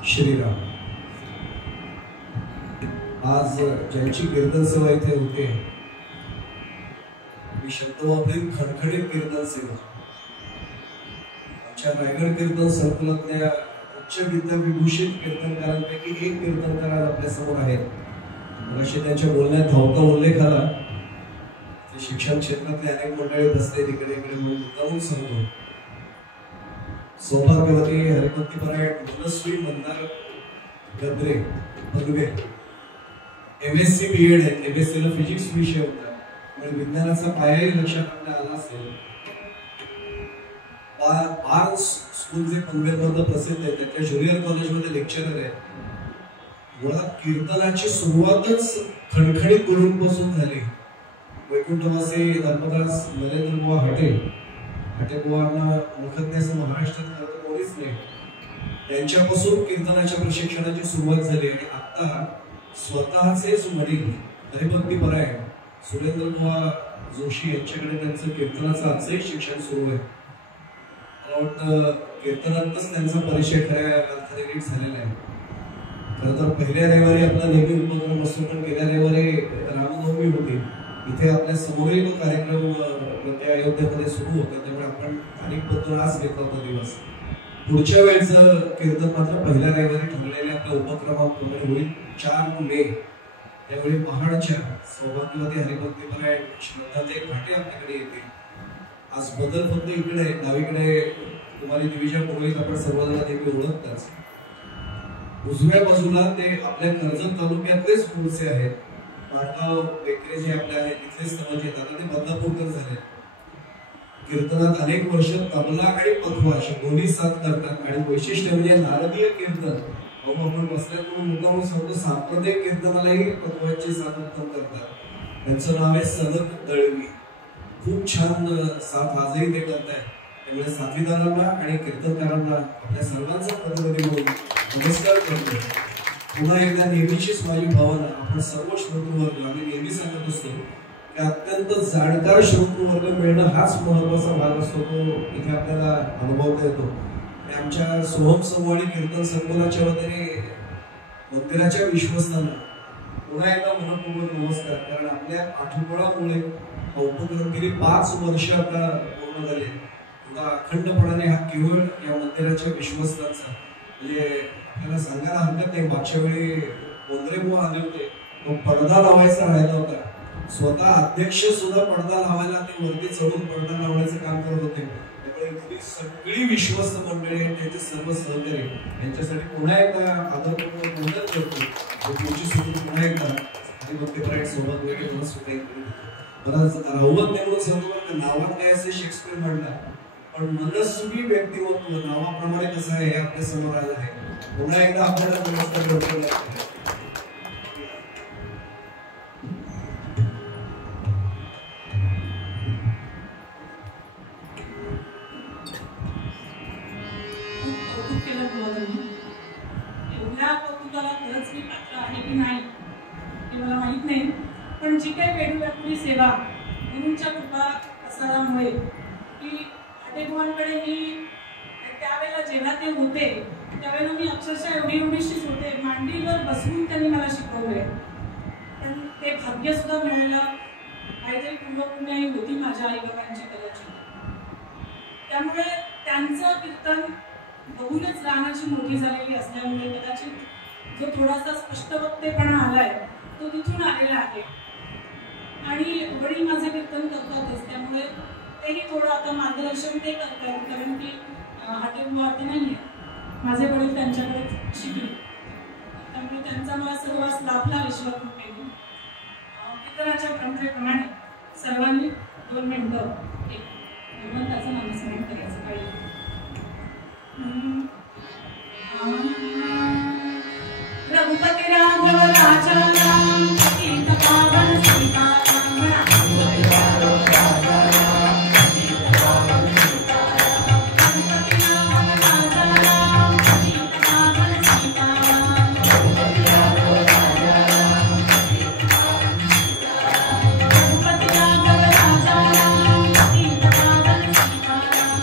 श्रीराम. आज ज्यांची कीर्तन सेवा इथे होते, मी शब्द वापरेन खणखणीत कीर्तन सेवा. आमच्या रायगड कीर्तन संकुलातल्या उच्च विद्याविभूषित कीर्तनकारांपैकी एक कीर्तनकार आज आपल्या समोर आहेत. अशी त्यांच्या बोलण्यात धावता उल्लेख आला. शिक्षण क्षेत्रातले अनेक मंडळी बसले तिकडे इकडे म्हणून मुद्दामून सांगतो. सौभाग्यवती हरिभक्तीपरायण मनस्वी मंदार गद्रे पदवे MSc BEd आहेत. MSc ला फिजिक्स विषय होता, म्हणजे विज्ञानाचा पायाही लक्षात आपल्या आला असेल. बार्न्स स्कूल जे पनवेलमध्ये प्रसिद्ध आहे त्याच्या ज्युनियर कॉलेजमध्ये लेक्चरर आहे. मुळात कीर्तनाची सुरुवातच खणखणीत गुरूंपासून झाली. वैकुंठवासी धर्मदास नरेंद्रबुवा हटेबुवांना मुखज्ञाचं महाराष्ट्रात खरं कोणीच नाही. त्यांच्यापासून कीर्तनाच्या प्रशिक्षणाची सुरुवात झाली आणि आता स्वतःचेच वडील हरिभक्तीपरायण सुरेंद्रबुवा जोशी यांच्याकडे त्यांचं कीर्तनाचं आजही शिक्षण सुरू आहे. मला वाटतं कीर्तनातच त्यांचा परिचय खऱ्या अर्थाने नीट झालेला आहे. खरं तर पहिल्या रविवारी आपला नेहमी उपक्रम असतो, पण गेल्या रविवारी रामनवमी होती. इथे आपल्या समोरील कार्यक्रम प्रति अयोध्येमध्ये सुरू होता, त्यामुळे आपण तारीख बद्दल आज घेतला होता दिवस. पुढच्या वेळेचं कीर्तन मात्र पहिल्या रविवारी ठरलेल्या आपल्या उपक्रमाप्रमाणे होईल 4 मे. त्यावेळी महाडच्या सौभाग्यवती हरिभक्तीपरायण श्रद्धाताई घाटे आपल्याकडे येतील. आज बदल फक्त इकडे डावीकडे कुमारी देवीच्या पुरोहित आपण सर्वजण नेहमी ओळखताच. उजव्या बाजूला ते आपल्या कर्जत तालुक्यातलेच मूळचे आहेत. पाटगाव बेकरे जे आपले आहेत तिथलेच समाज येतात, आता ते बदलापूरकर झाले. कीर्तनात अनेक वर्ष तबला आणि पखवा अशी दोन्ही साथ करतात आणि वैशिष्ट्य म्हणजे नारदीय कीर्तन. आपण बसल्यात म्हणून मुद्दाम सांगतो, सांप्रदायिक कीर्तनालाही पखवाची साथ उत्तम करतात. त्यांचं नाव आहे सनत दळवी. खूप छान साथ आजही ते करतायत. त्यामुळे साथीदारांना आणि कीर्तनकारांना आपल्या सर्वांचा प्रतिनिधी म्हणून नमस्कार करतो. पुन्हा एकदा नेहमीचीच माझी भावना, आपण सर्व श्रोतृवर्ग आम्ही नेहमी सांगत असतो की अत्यंत जाणकार श्रोतृवर्ग मिळणं हाच महत्वाचा भाग असतो. तो इथे आपल्याला अनुभवता येतो. आमच्या सोहम संवादी कीर्तन संकुलाच्या वतीने मंदिराच्या विश्वस्तांना पुन्हा एकदा मनपूर्वक नमस्कार. कारण आपल्या पाठबळामुळे हा उपक्रम गेली 5 वर्ष आता पूर्ण झाले. अखंडपणाने हा केवळ या मंदिराच्या विश्वस्तांचा, म्हणजे आपल्याला सांगायला हरकत नाही. मागच्या वेळी बोंद्रेबुवा आले होते, तो पडदा लावायचा राहिला होता. स्वतः अध्यक्ष सुद्धा पडदा लावायला ते वरती चढून पडदा लावण्याचं काम करत होते. त्यामुळे इथली सगळी विश्वस्त मंडळी आणि त्याचे सर्व सहकारी यांच्यासाठी पुन्हा एकदा आदरपूर्वक वंदन करतो. पुढची सुरू पुन्हा एकदा हरिभक्तीपरायण सौभाग्यवती मनस्वी मला राहवत नाही म्हणून सांगतो. नावात काय असे शेक्सपियर म्हणला, पण मनस्वी व्यक्तिमत्व नावाप्रमाणे कसं आहे हे आपल्या समोर आलं आहे. पुन्हा एकदा आपल्याला नमस्कार करतो. एवढ्या कौतुकाला खरंच मी पात्र आहे की नाही हे मला माहित नाही, पण जी काही वेळोवेळी सेवा गुरूंच्या कृपा असल्यामुळे की हटेबुवांकडे मी त्यावेळेला जेव्हा ते होते त्यावेळेला मी अक्षरशः एवढीशीच होते. मांडीवर बसून त्यांनी मला शिकवले. पण ते भाग्य सुद्धा मिळालं. काहीतरी पूर्वपुण्याही होती माझ्या आईबाबांची कदाचित. त्यामुळे त्यांचं कीर्तन बघूनच लहानाची मोठी झालेली असल्यामुळे कदाचित जो थोडासा स्पष्टवक्तेपणा आलाय तो तिथून आलेला आहे. आणि वडील माझे कीर्तन करतातच, त्यामुळे तेही थोडं आता मार्गदर्शन ते करतात, कारण की हॉटेल वाढते नाहीये. माझे वडील त्यांच्याकडे शिकले, त्यामुळे त्यांचा मला सहवास लाभला विश्वकृपेने. कीर्तनाच्या परंपरेप्रमाणे सर्वांनी 2 मिनिटं भगवंताचं नामस्मरण करायचं. काही रघुपती राघव राजा राम सीत पावन सीताराम रघुपती राघव राजा राम सीत पावन सीताराम रघुपती राघव राजा राम सीत पावन सीताराम रघुपती राघव राजा राम सीत पावन सीताराम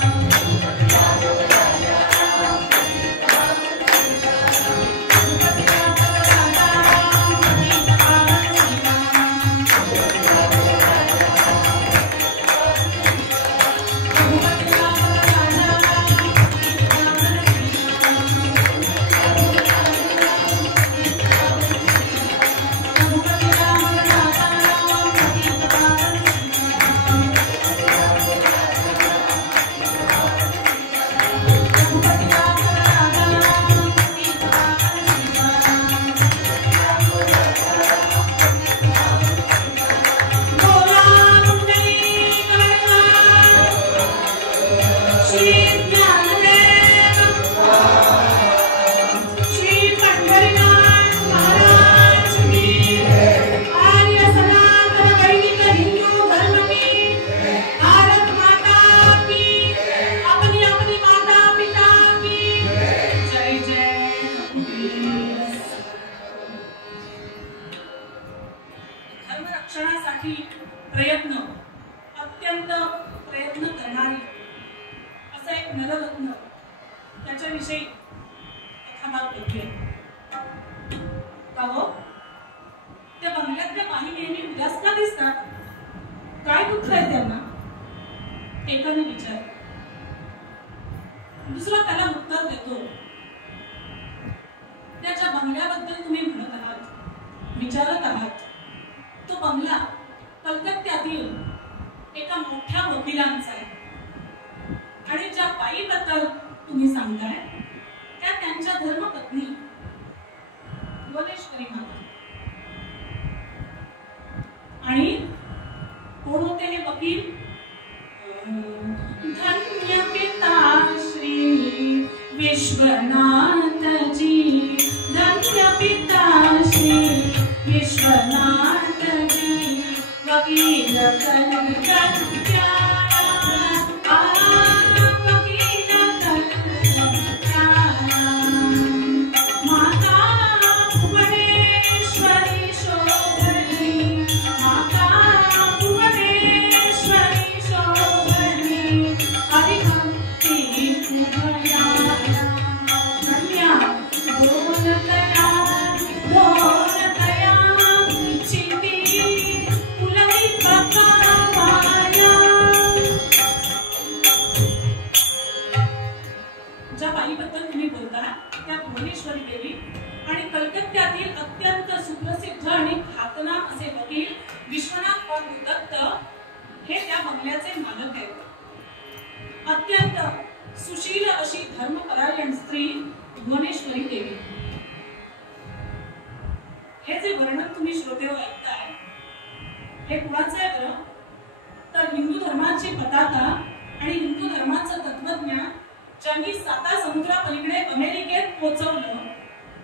रघुपती राघव राजा राम सीत पावन सीताराम रघुपती राघव राजा राम सीत पावन प्रयत्न करणारी असं एक नररत्न त्याच्याविषयी कथाभाग घेतले. का हो, त्या बंगल्यातल्या बाई नेहमी उदास का दिसतात? काय दुःख आहे त्यांना? एकाने विचारलं. दुसरा त्याला उत्तर देतो, त्याच्या बंगल्याबद्दल तुम्ही म्हणत आहात, विचारत आहात, तो बंगला कलकत्त्यातील एका मोठ्या वकिलांचा आहे. आणि ज्या बाईबद्दल तुम्ही सांगताय त्या त्यांच्या धर्मपत्नी भुवनेश्वरी माता. आणि कोण होते हे वकील? धन्य पिता श्री विश्वनाथ जी, धन्य पिता श्री विश्वनाथ जी, वकील कलकत्ता मालक आहेत. अत्यंत सुशील अशी धर्मपरायण स्त्री भुवनेश्वरी देवी. हे जे वर्णन तुम्ही श्रोतेहो ऐकताय हे कुणाचं आहे बरं? तर हिंदू धर्माची पताका आणि हिंदू धर्माचं तत्वज्ञान ज्यांनी 7 समुद्रापलीकडे अमेरिकेत पोहोचवलं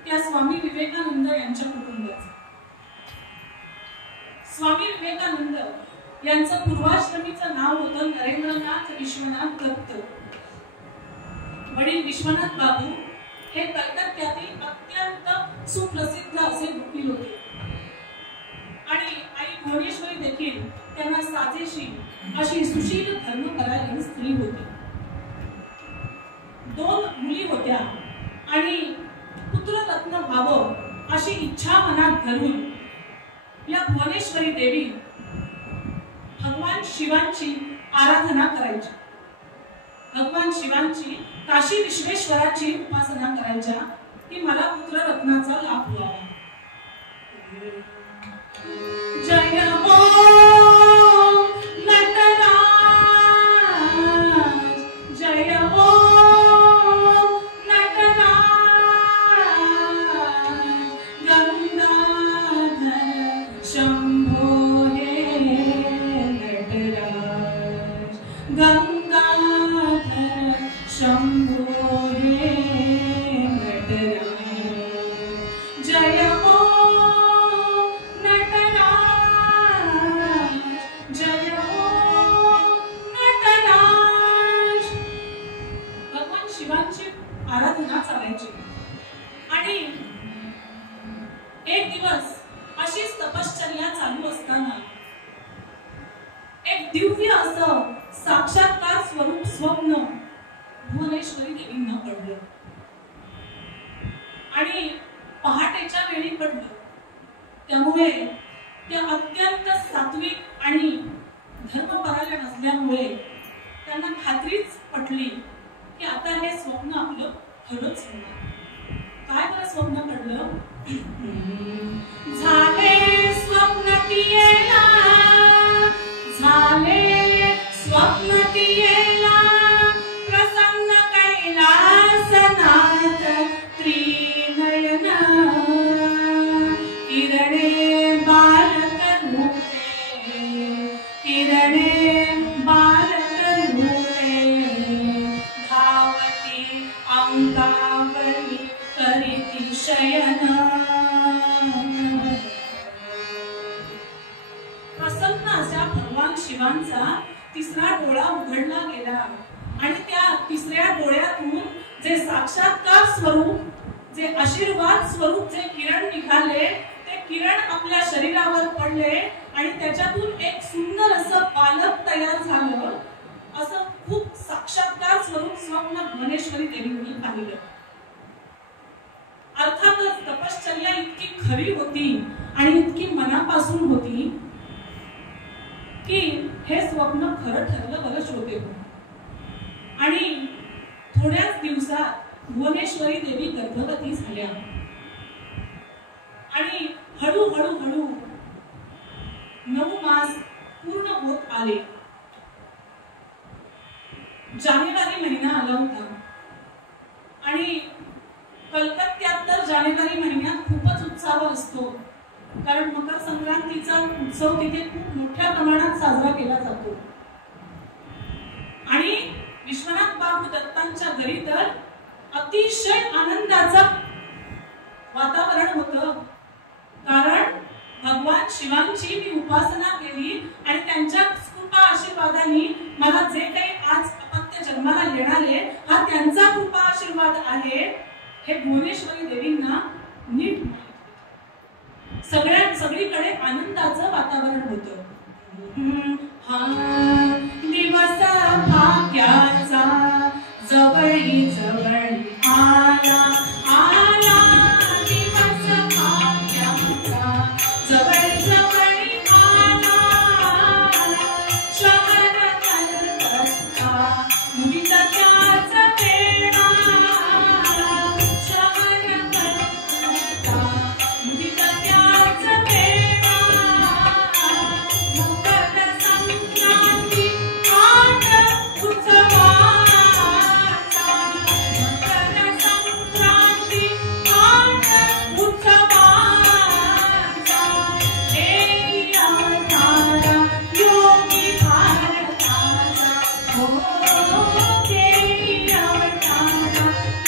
त्या स्वामी विवेकानंद यांच्या कुटुंबाचं. स्वामी विवेकानंद यांचं पूर्वाश्रमीचं नाव होतं नरेंद्रनाथ विश्वनाथ दत्त. वडील विश्वनाथ बाबू हे कलकत्त्यातील अत्यंत सुप्रसिद्ध असे वकील होते. आणि आई भुवनेश्वरी देखील त्यांना साजेशी अशी सुशील धर्मपरायण स्त्री होती. 2 मुली होत्या आणि पुत्ररत्न व्हावं अशी इच्छा मनात धरून या भुवनेश्वरी देवी भगवान शिवांची आराधना करायची. भगवान शिवांची काशी विश्वेश्वराची उपासना करायच्या की मला पुत्ररत्नाचा लाभ व्हावा. जय ओम नटराज, जय ओम नटराज, गंगाधर शंभो हे नटराज, गंगाधर शंभो हे नटराज, जय आराधना चालायची. आणि एक दिवस अशीच तपश्चर्या चालू असताना एक दिव्य असं साक्षात्कार स्वरूप स्वप्न भुवनेश्वरी देवींना पडलं. आणि पहाटेच्या वेळी पडलं. त्यामुळे ते अत्यंत सात्विक आणि धर्मपरायण असल्यामुळे त्यांना खात्रीच पटली की आता हे स्वप्न आपलं खरंच होणार. काय बरं स्वप्न पडलं? झाले स्वप्न टियेला, झाले स्वप्न टियेला, प्रसन्न कैलासनाथ त्रिनयन, किरणे बालक रूपे, किरणे बालक रूपे, धावती अंगावरी करीती शयन. प्रसन्न अशा भगवान शिवांचा तिसरा डोळा उघडला गेला आणि त्या तिसऱ्या डोळ्यातून जे साक्षात्कार स्वरूप, जे आशीर्वाद स्वरूप जे किरण निघाले, ते किरण आपल्या शरीरावर पडले आणि त्याच्यातून एक सुंदर असं बालक तयार झालं. असं खूप साक्षात्कार स्वरूप स्वप्न भुवनेश्वरी देवींनी पाहिलं. अर्थातच तपश्चर्या इतकी खरी होती आणि इतकी मनापासून होती की हे स्वप्न खरं ठरलं बरं श्रोते. आणि थोड्याच दिवसात भुवनेश्वरी देवी गर्भवती झाल्या. आणि हळूहळू 9 मास पूर्ण होत आले. जानेवारी महिना आला होता आणि कलकत्त्यात तर जानेवारी महिन्यात खूपच उत्साह असतो, कारण मकर संक्रांतीचा उत्सव तिथे खूप मोठ्या प्रमाणात साजरा केला जातो. आणि विश्वनाथ बाबू दत्तांच्या घरी तर अतिशय आनंदाचं वातावरण होतं, कारण भगवान शिवांची मी उपासना केली आणि त्यांच्या कृपा आशीर्वादाने मला जे काही आज अपत्य जन्माला येणारे हा त्यांचा कृपा आशीर्वाद आहे हे भुवनेश्वरी देवींना नीट सगळीकडे आनंदाचं वातावरण होतं. हा दिवस भाग्याचा जवळी जवळी आला, आला दिवस भाग्याचा जवळी जवळी आला, शहर कलकत्ता मुदित त्याच वेळा, शहर कलकत्ता मुदित त्याच वेळा, मकर संक्रांती आठ उत्सवाचा, मकर संक्रांती आठ उत्सवाचा, हे अवतार योगी भारताचा, हो हे अवतार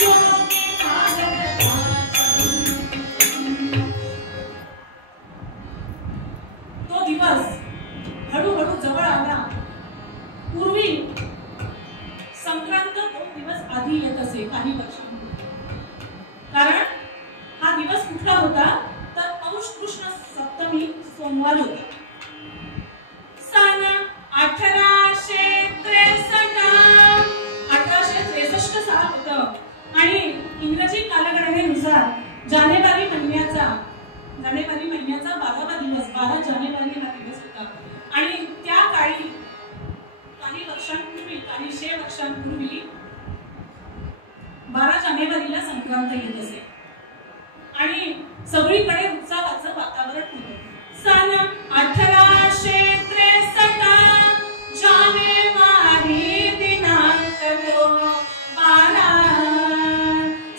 योगी भारताचा. तो दिवस हळूहळू जवळ आला. पूर्वी संक्रांत 2 दिवस आधी येत असे काही वर्षांपूर्वी, कारण हा दिवस कुठला होता तर पौष कृष्ण सप्तमी सोमवार होता. सन 1863 साल होतं आणि इंग्रजी कालगणनेनुसार जानेवारी महिन्याचा 12वा दिवस 12 जानेवारी हा दिवस होता. आणि त्या काळी काही वर्षांपूर्वी 12 जानेवारीला संक्रांत येत असे आणि सगळीकडे उत्सवाचं वातावरण होतं. सन 1863 जानेवारी दिनांक 12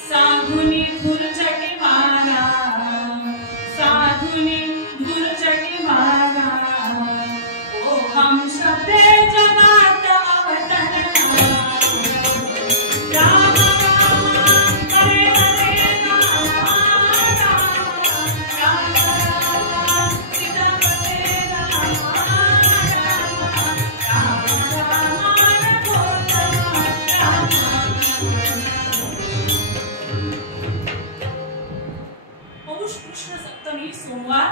साधुनी धुरचटी वारा साधुनी धुरचटी वारा ओ हम श्रद्धे जगात अवतरला राम हरे हरे पौष कृष्ण सप्तमी सोमवार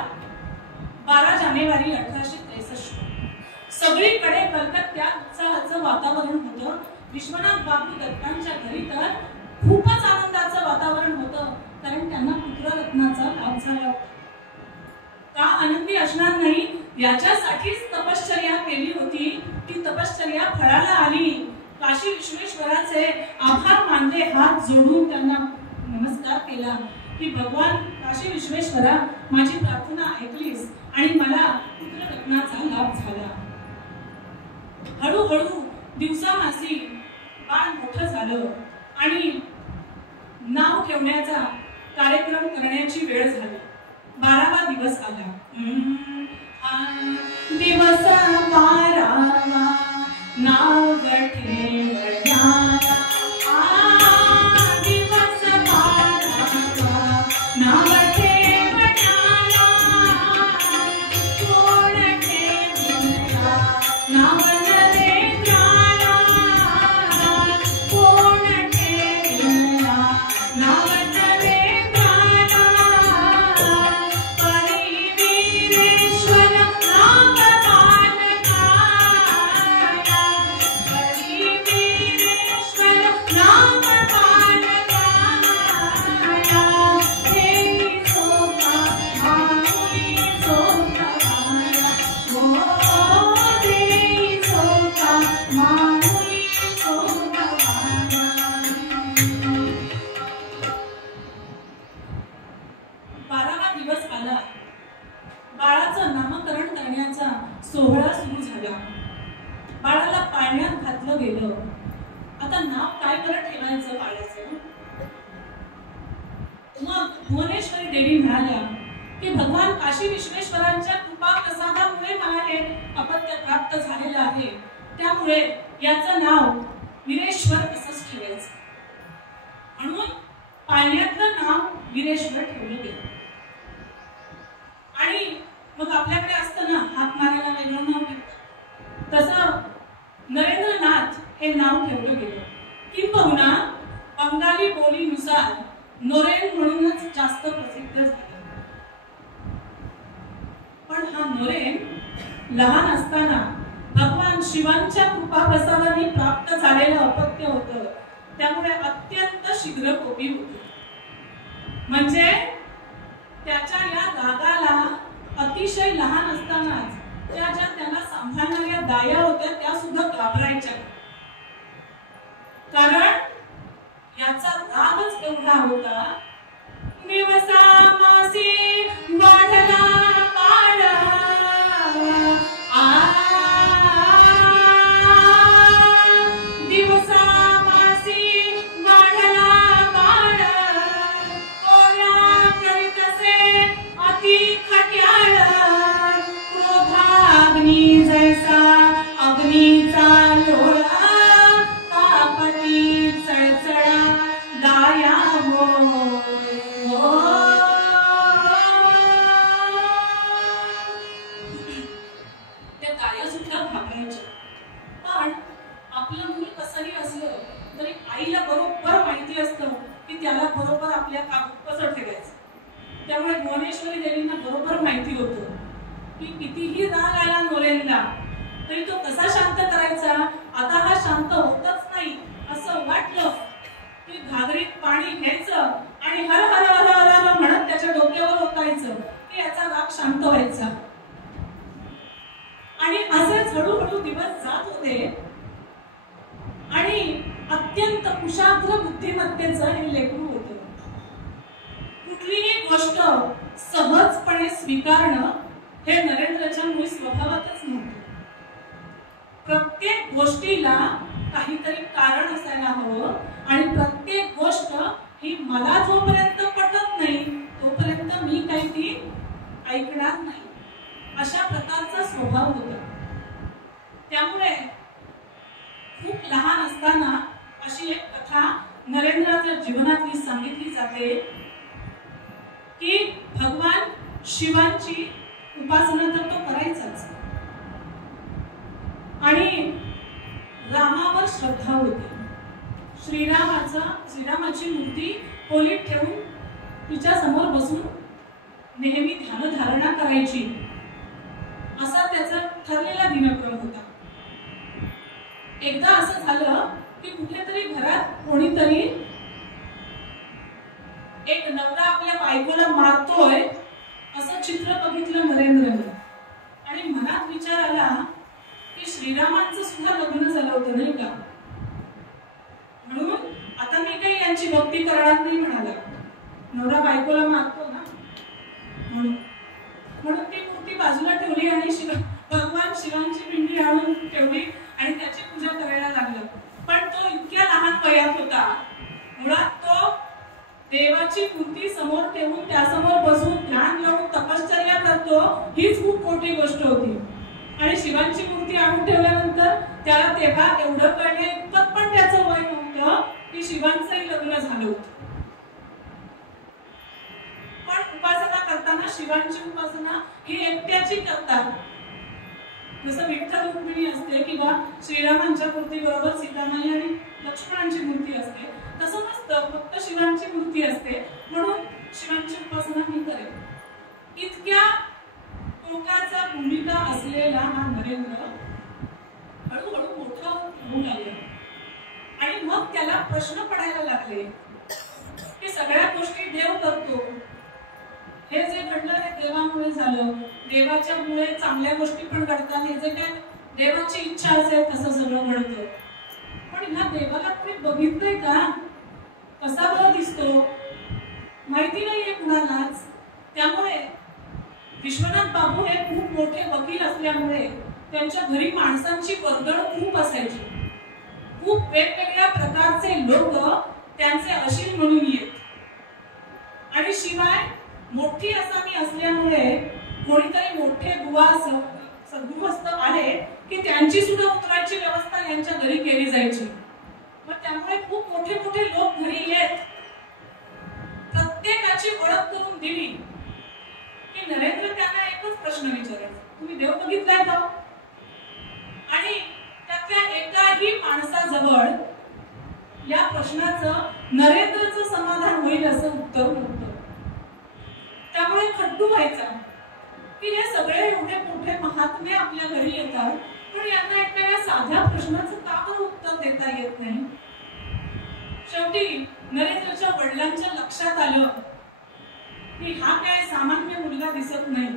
12 जानेवारी 1863. सगळीकडे कलकत्त्यात उत्साहाचं वातावरण होतं. विश्वनाथ बाबू दत्तांच्या घरी तर खूपच आनंदाचं वातावरण होतं, कारण त्यांना पुत्ररत्नाचा लाभ झाला होता. का आनंदी असणार नाही याच्यासाठीच तपश्चर्या केली होती. ती तपश्चर्या फळाला आली. काशी विश्वेश्वराचे आभार मानले, हात जोडून त्यांना नमस्कार केला की भगवान काशी विश्वेश्वरा, माझी प्रार्थना ऐकलीस आणि मला पुत्ररत्नाचा लाभ झाला. हळूहळू दिवसामासी बाळ मोठं झालं आणि नाव ठेवण्याचा कार्यक्रम करण्याची वेळ झाली. 12वा दिवस आला. दिवस 12वा नाव ठेवण्याला दिवस 12वा नाव ठेवण्याला कोण ठेवला नाव नरेंद्राला कोण ठेवला नाव नरेंद्राला परिवीरेश्वर नाम बालकाला परिवीरेश्वर नाम बालकाला देई सोपा माऊली सोपावाला ओ देई सोपा माऊली सोपावाला. 12वा दिवस आला. बाळाचं नामकरण करण्याचा सोहळा सुरू झाला. बाळाला पाळण्यात घातलं गेलं. आता नाव काय बरं ठेवायचं बाळाचं? मग भुवनेश्वरी देवी म्हणाल्या की भगवान काशी विश्वेश्वरांच्या कृपा प्रसादामुळे मला हे अपत्य प्राप्त झालेलं आहे, त्यामुळे याचं नाव वीरेश्वर असंच ठेवायचं. म्हणून पाळण्यातलं नाव वीरेश्वर ठेवलं गेलं. आणि मग आपल्याकडे असतं ना, हात मारायला वेगळं नाव ठेवतात, तसं नरेंद्रनाथ हे नाव ठेवलं गेलं. किंबहुना बंगाली बोलीनुसार नोरेन म्हणूनच जास्त प्रसिद्ध झालं. पण हा नोरेन लहान असताना भगवान शिवांच्या कृपा प्रसादाने प्राप्त झालेलं अपत्य होतं, त्यामुळे अत्यंत शीघ्र कोपी होती. म्हणजे त्याच्या या गागाला अतिशय लहान असतानाच ज्या त्याला सांभाळणाऱ्या दाया होत्या त्या सुद्धा घाबरायच्या, कारण याचा रागच एवढा होता. दिवसामासी वाढला बाळ दिवसामासी वाढला बाळ कोऱ्या करीतसे अति खट्याळ क्रोधाग्नी जैसा अग्नीचा लोळा तापती चळचळा दाया हो त्या दाया सुद्धा घाबरायच्या. पण आपलं मूल कसंही असलं तरी आईला बरोबर माहिती असतं की त्याला बरोबर आपल्या काबूत कसं ठेवायचं. त्यामुळे भुवनेश्वरी देवींना बरोबर माहिती होतं की कितीही राग आला नोरेनला तरी तो कसा शांत करायचा. आता हा शांत होतच नाही असं वाटलं की घागरीत पाणी घ्यायचं आणि हर हर हर हर हर म्हणत त्याच्या डोक्यावर ओतायचं की याचा राग शांत व्हायचा. आणि असेच हळूहळू दिवस जात होते आणि अत्यंत कुशाग्र बुद्धिमत्तेचे गोष्ट सहजपणे स्वीकारणं हे नरेंद्रच्या मूळ स्वभावातच नव्हतं. प्रत्येक गोष्टीला काहीतरी कारण असायला हवं आणि प्रत्येक गोष्ट ही मला जोपर्यंत पटत नाही तोपर्यंत मी काही ती ऐकणार नाही, अशा प्रकारचा स्वभाव होता. त्यामुळे खूप लहान असताना अशी एक कथा नरेंद्राच्या जीवनातली सांगितली जाते की भगवान शिवांची उपासना तर तो करायचाच आणि रामावर श्रद्धा होती. श्रीरामाची मूर्ती खोलीत ठेवून तिच्या समोर बसून नेहमी ध्यानधारणा करायची, असा त्याचा ठरलेला दिनक्रम होता. एकदा असं झालं की कुठेतरी घरात कोणीतरी एक नवरा आपल्या बायकोला मारतोय असं चित्र बघितलं नरेंद्रने आणि मनात विचार आला की श्रीरामांचं सुद्धा लग्न झालं होतं नाही का, म्हणून आता मी काही यांची भक्ती करणार नाही म्हणाला. नवरा बायकोला मारतो ना म्हणून ती मूर्ती बाजूला ठेवली आणि भगवान शिवांची पिंडी आणून ठेवली आणि त्याची पूजा करायला लागलं. पण तो इतक्या लहान वयात होता, मुळात तो देवाची मूर्ती समोर ठेवून त्यासमोर बसून ध्यान लावून तपश्चर्या करतो हीच खूप मोठी गोष्ट होती. आणि शिवांची मूर्ती आणून ठेवल्यानंतर त्याला तेव्हा एवढं कळणे इतपत पण त्याचं वय नव्हतं की शिवांचंही लग्न झालं होतं. पण उपासना करताना शिवांची उपासना ही एकट्याची करतात. जसं विठ्ठल रुक्मिणी असते किंवा श्रीरामांच्या मूर्ती बरोबर सीतामाई आणि लक्ष्मणांची मूर्ती असते, तसं नसतं, फक्त शिवांची मूर्ती असते. म्हणून शिवांची उपासना मी करेन. इतक्या टोकाचा भूमिका असलेला हा नरेंद्र हळूहळू मोठा होऊ लागला आणि मग त्याला प्रश्न पडायला लागले की सगळ्या गोष्टी देव करतो, हे जे घडलं हे देवामुळे झालं, देवाच्या मुळे चांगल्या गोष्टी पण घडतात, हे जे काय देवाची इच्छा असेल तसं सगळं घडतं. पण ह्या देवाला कोणी बघितलंय का, कसा बरं दिसतो, माहिती नाहीये कुणालाच. त्यामुळे विश्वनाथ बाबू हे खूप मोठे वकील असल्यामुळे त्यांच्या घरी माणसांची वर्दळ खूप असायची. खूप वेगवेगळ्या प्रकारचे लोक त्यांचे अशील म्हणून येत आणि शिवाय मोठी असामी असल्यामुळे कोणीतरी मोठे बुवा सद्गृहस्थ आले की त्यांची सुद्धा उतरायची व्यवस्था यांच्या घरी केली जायची. मग त्यामुळे खूप मोठे मोठे लोक घरी येत, प्रत्येकाची ओळख करून दिली की नरेंद्र त्यांना एकच प्रश्न विचारायचा, तुम्ही देव बघितलाय का? आणि त्यातल्या एकाही माणसाजवळ या प्रश्नाचं नरेंद्रचं समाधान होईल असं उत्तर नव्हतं. त्यामुळे खड्डू व्हायचा की हे सगळे एवढे मोठे महात्मे आपल्या घरी येतात, पण यांना एखाद्या साध्या प्रश्नाचं का बरं उत्तर देता येत नाही. शेवटी नरेंद्रच्या वडिलांच्या लक्षात आलं की हा काय सामान्य मुलगा दिसत नाही,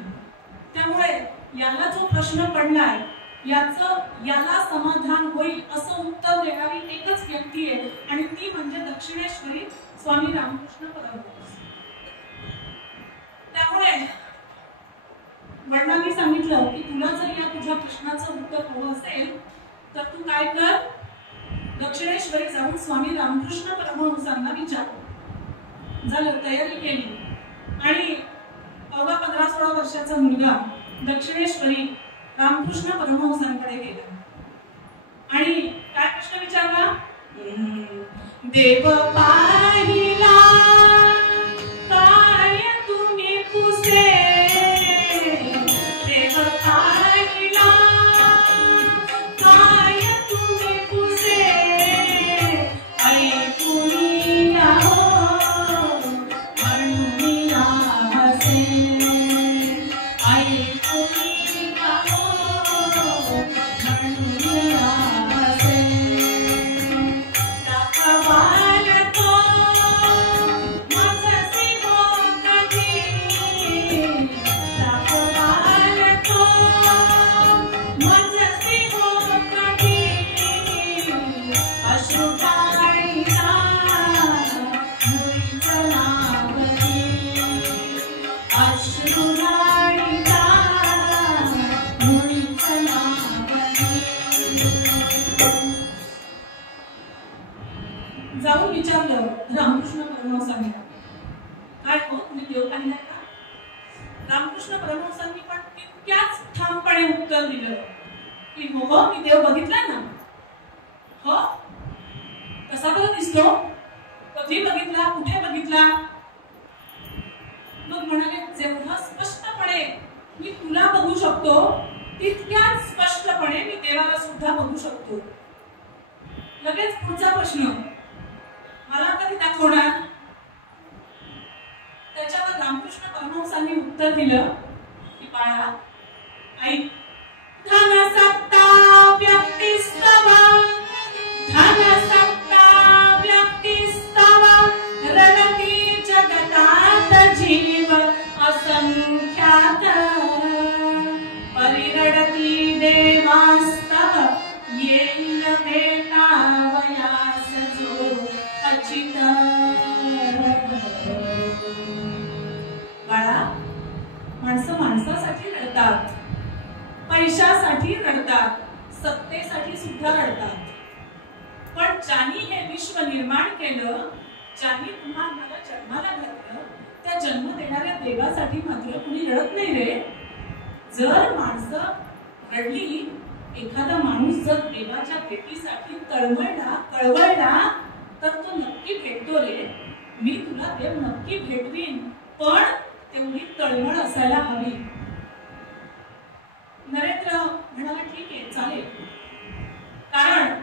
त्यामुळे याला जो प्रश्न पडलाय याला समाधान होईल असं उत्तर देणारी एकच व्यक्ती आहे आणि ती म्हणजे दक्षिणेश्वरी स्वामी रामकृष्ण परमहंस. त्यामुळे वडिलांनी सांगितलं की तुला जर या तुझ्या प्रश्नाचं उत्तर हवं असेल तर तू काय कर, दक्षिणेश्वरी जाऊन स्वामी रामकृष्ण परमहंसांना विचार. झालं, तयारी केली आणि अवघा 15-16 वर्षाचा मुलगा दक्षिणेश्वरी रामकृष्ण परमहंसांकडे गेला आणि काय प्रश्न विचारला, देव पाहिला काय तुम्ही पुसे, देव पाहिला काय तुम्ही पुसे, ऐकून आहो म्हणून हसे, ऐकून आहो म्हणून हसे, दाखवाल तो देव पाहिला का? रामकृष्ण परमहंसांनी पण तितक्याच ठामपणे उत्तर दिलं की हो मी देव बघितला ना. हो कसा बरं दिसतो, कधी बघितला, कुठे बघितला? मग म्हणाले जेवढा स्पष्टपणे मी तुला बघू शकतो तितक्याच स्पष्टपणे मी देवाला सुद्धा बघू शकतो. लगेच पुढचा प्रश्न, मला कधी दाखवणार? त्याच्यावर रामकृष्ण परमहंसांनी उत्तर दिलं की बाळा ऐक, धन सत्ता व्यक्तिस्तवा, धन सत्ता व्यक्तिस्तवा, रडती जगतात जीव असंख्यात, परिरडती देवास्तव, येईल भेटावयास जो अचित. बाळा, माणसं माणसासाठी रडतात, पैशासाठी रडतात, सत्तेसाठी सुद्धा रडतात, पण ज्यांनी हे विश्व निर्माण केलं, ज्यांनी तुम्हाला जन्माला घातलं, त्या जन्म देणाऱ्या देवासाठी मात्र कुणी रडत नाही रे. जर माणसं रडली, एखादा माणूस जर देवाच्या भेटीसाठी कळवळला तर तो नक्की भेटतो रे. मी तुला देव नक्की भेटवीन, पण तेवढी तळमळ असायला हवी. नरेंद्र म्हणाला ठीक आहे चालेल, कारण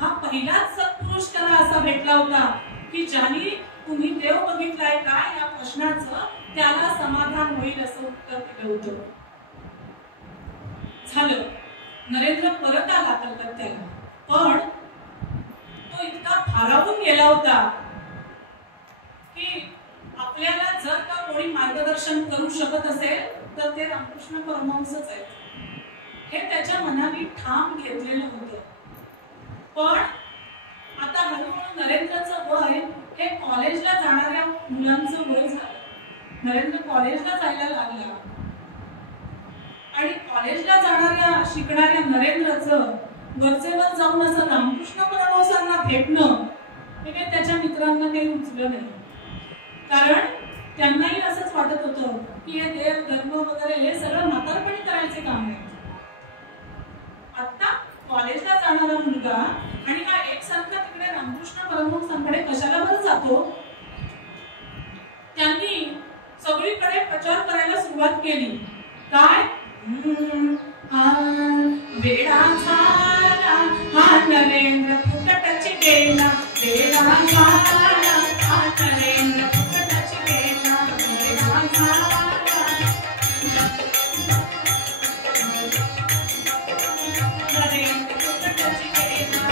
हा पहिलाच सत्पुरुष त्याला असा भेटला होता की ज्याने तुम्ही देव बघितलाय का या प्रश्नाचं त्याला समाधान होईल असं उत्तर दिलं होतं. झालं, नरेंद्र परत आला कलकत्त्याला, पण तो इतका भारावून गेला होता की आपल्याला जर का कोणी मार्गदर्शन करू शकत असेल तर ते रामकृष्ण परमहंसच आहेत, हे त्याच्या मनाने ठाम घेतलेलं होतं. पण आता हळूहळू नरेंद्रचं वय हे कॉलेजला जाणाऱ्या मुलांचं वय झालं. नरेंद्र कॉलेजला जायला लागला आणि कॉलेजला जाणाऱ्या शिकणाऱ्या नरेंद्रचं वरचेवर जाऊन असं रामकृष्ण परमहंसांना भेटणं हे काही त्याच्या मित्रांना काही रुचलं नाही, कारण त्यांनाही असंच वाटत होतं की हे देव धर्म वगैरे हे सगळं म्हातारपणी करायचे काम आहे. आता कॉलेजला जाणारा मुलगा आणि हा एकसारखा तिकडे रामकृष्ण परमहंसांकडे कशाला बरं जातो? त्यांनी सगळीकडे प्रचार करायला सुरुवात केली. काय वेडा झाला हा नरेंद्र फुकटच गेला, वेडा झाला हा नरेंद्र फुकटच गेला, वेडा झाला. नरेंद्र फुकटच गेला,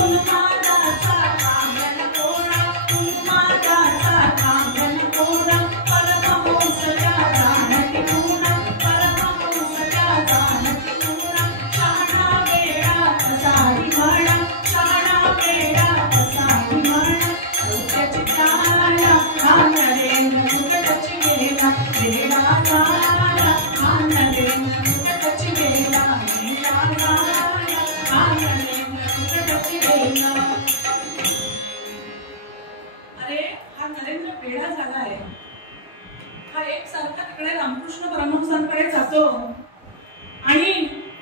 उन्मादाचा कांगण कोरा, उन्मादाचा कांगण कोरा, परमहंसच्या जाणती पुरा, परमहंसच्या जाणती पुरा, शहाणा वेडा कसाही म्हणा, शहाणा वेडा कसाही म्हणा, सौख्याची चाला हा नरेंद्र फुकटच गेला, वेडा झाला हा नरेंद्र फुकटच गेला, वेडा झाला हा नरेंद्र फुकटच गेला. अरे हा नरेंद्र वेडा झाला आहे, हा एकसारखा तिकडे रामकृष्ण परमहंसांकडे जातो आणि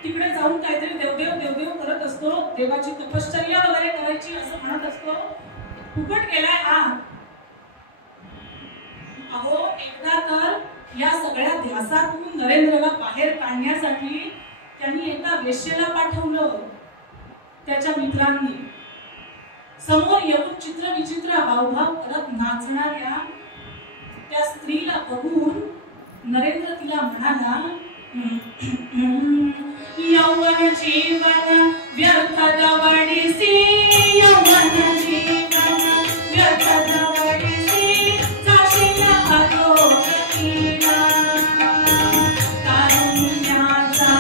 तिकडे जाऊन काहीतरी देवदेव देवदेव करत असतो, देवाची तपश्चर्या वगैरे करायची असं म्हणत असतो. फुकट गेलाय हा. अहो एकदा तर या सगळ्या ध्यासातून नरेंद्रला बाहेर काढण्यासाठी त्यांनी एका वेश्येला पाठवलं त्याच्या मित्रांनी. समोर येऊन चित्र विचित्र हावभाव करत नाचणाऱ्या त्या स्त्रीला बघून नरेंद्र तिला म्हणाला, यौवन जीवन व्यर्थ दवडिसी, यौवन जीवन व्यर्थ दवडिसी, जाशील अधोगतीला, तारुण्याचा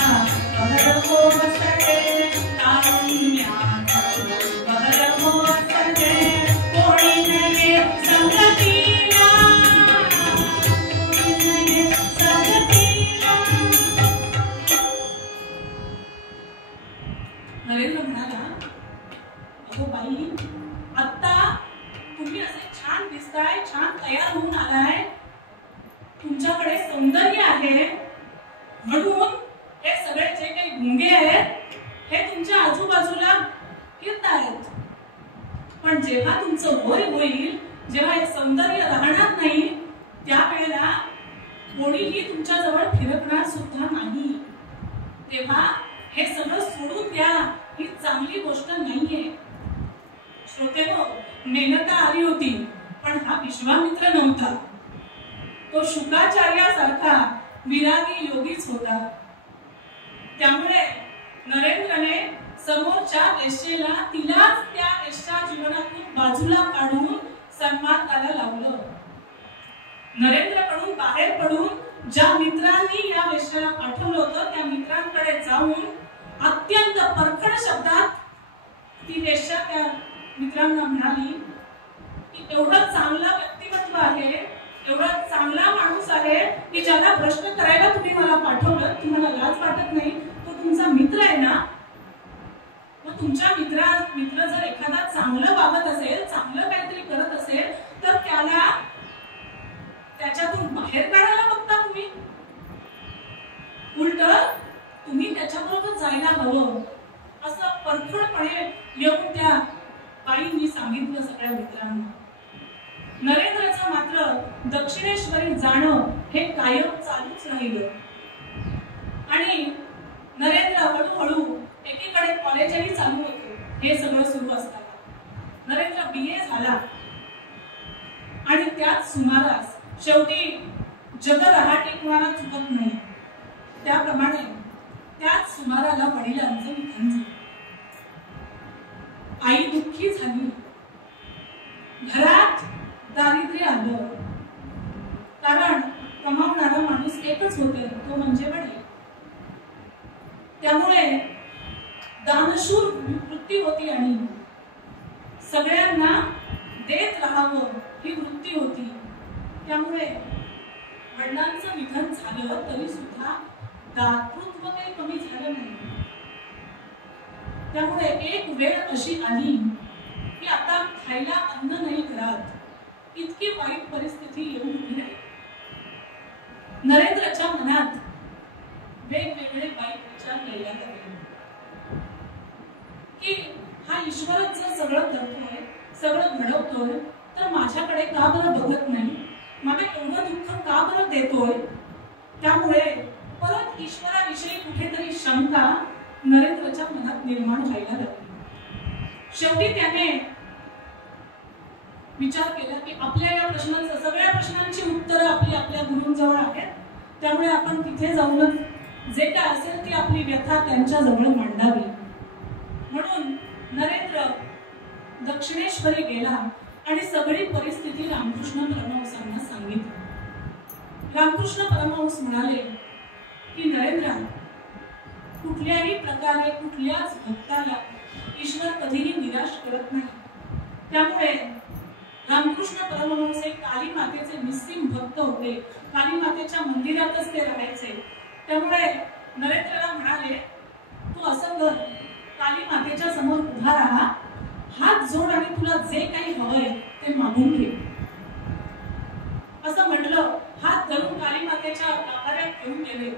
बहर कोसळे, तारुण्याचा बहर कोसळे, कोणी नये संगतीला, कोणी नये संगतीला. नरेंद्र म्हणाला दिसताय, छान तयार होऊन आलाय, तुमच्याकडे सौंदर्य आहे, म्हणून हे सगळे जे काही गुंगे आहेत हे तुमच्या आजूबाजूला फिरतायत. पण जेव्हा तुमचं वय होईल, जेव्हा हे सौंदर्य राहणार नाही, त्यावेळेला कोणीही तुमच्या जवळ फिरकणार सुद्धा नाही. तेव्हा हे सगळं सोडून द्या, ही चांगली गोष्ट नाहीये. श्रोतेहो, मेनका आली होती, पण हा विश्वामित्र नव्हता. तो शुकाचार्यासारखा विरागी योगीच होता. त्यामुळे नरेंद्रने समोरच्या वेश्येला तिलाच त्या वेश्या जीवनातून बाजूला काढून सन्मानाला लावलं. नरेंद्रकडून बाहेर पडून ज्या मित्रांनी या वेश्याला पाठवलं होतं त्या मित्रांकडे जाऊन अत्यंत परखड शब्दात ती वेश्या त्या मित्रांना म्हणाली की एवढं चांगला व्यक्तिमत्व आहे, एवढा चांगला माणूस आहे की ज्याला प्रश्न करायला तुम्ही मला पाठवलं, तुम्हाला लाज वाटत नाही? तो तुमचा मित्र आहे ना? मग तुमच्या मित्र जर एखादा चांगलं वागत असेल, चांगलं काहीतरी करत असेल, तर त्याला त्याच्यातून बाहेर काढायला बघता तुम्ही? उलट तुम्ही त्याच्याबरोबर जायला हवं, असं परखडपणे येऊन त्या बाईंनी सांगितलं सगळ्या मित्रांना. नरेंद्रचं मात्र दक्षिणेश्वरी जाणं हे कायम चालूच राहिलं. आणि नरेंद्र हळूहळू एकीकडे कॉलेजही चालू होते. हे सगळं सुरू असताना नरेंद्र BA झाला आणि त्याच सुमारास शेवटी जग रहाटे कुणाला चुकत नाही, त्याप्रमाणे त्याच सुमाराला वडिलांचं निधन झालं. आई दुःखी झाली, घरात दारिद्र्य आलं, कारण कमावणारा माणूस एकच होते, तो म्हणजे वडील. त्यामुळे दानशूर वृत्ती होती आणि सगळ्यांना देत राहावं ही वृत्ती होती. त्यामुळे वडिलांचं निधन झालं तरी सुद्धा दातृत्व काही कमी झालं नाही. त्यामुळे एक वेळ अशी आली की आता खायला अन्न नाही घरात, इतकी वाईट परिस्थिती येऊन उभी राहिली. नरेंद्रच्या मनात वेगवेगळे वाईट विचार यायला लागले की हा ईश्वरच जर सगळं करतोय, सगळं घडवतोय, तर माझ्याकडे का बरं बघत नाही? मला एवढं दुःख का बरं देतोय? त्यामुळे परत ईश्वराविषयी कुठेतरी शंका नरेंद्रच्या मनात निर्माण व्हायला लागली. शेवटी त्याने विचार केला की आपल्या या प्रश्नांचं, सगळ्या प्रश्नांची उत्तरं आपल्या गुरूंजवळ आहेत, त्यामुळे आपण तिथे जाऊनच जे काय असेल ती आपली व्यथा त्यांच्या जवळ मांडावी. म्हणून नरेंद्र दक्षिणेश्वरी गेला आणि सगळी परिस्थिती रामकृष्ण परमहंसांना सांगितली. रामकृष्ण परमहंस म्हणाले की नरेंद्र, कुठल्याही प्रकारे कुठल्याच भक्ताला ईश्वर कधीही निराश करत नाही. त्यामुळे रामकृष्ण परमहंस हे काली मातेचे निस्सीम भक्त होते. काली मातेच्या मंदिरातच ते राहायचे. त्यामुळे नरेंद्रला म्हणाले, तू असं कर, काली मातेच्या समोर उभा राहा, हात जोड आणि तुला जे काही हवंय ते मागून घे. असं म्हटलं, हात धरून काली मातेच्या गाभाऱ्यात घेऊन गेले.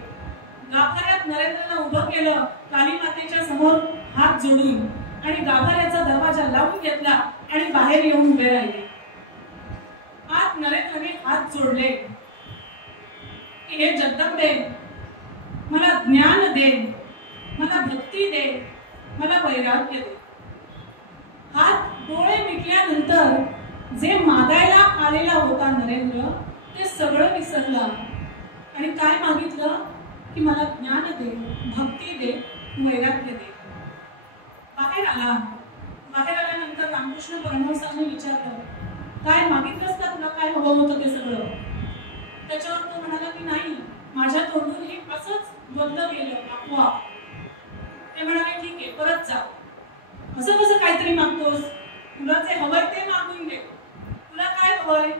गाभाऱ्यात नरेंद्रला उभं केलं काली मातेच्या समोर हात जोडून, आणि गाभाऱ्याचा दरवाजा लावून घेतला आणि बाहेर येऊन उभे राहिले. आत नरेंद्रने हात जोडले की हे जगदंबे, मला ज्ञान दे, मला भक्ती दे, मला वैराग्य दे. हात डोळे मिटल्यानंतर जे मागायला आलेला होता नरेंद्र, ते सगळं विसरला आणि काय मागितलं की मला ज्ञान दे, भक्ती दे, वैराग्य दे. बाहेर आला. बाहेर आल्यानंतर रामकृष्ण परमहंसांनी विचारलं, काय मागितलंस का, तुला काय हवं होतं ते सगळं? त्याच्यावर तो म्हणाला की नाही, माझ्या तोंडून हे असंच बोललं गेलं आपोआप. ते म्हणाले ठीक आहे, परत जा. असं कसं काहीतरी मागतोस? तुला जे हवंय ते मागून घे. तुला काय हवंय?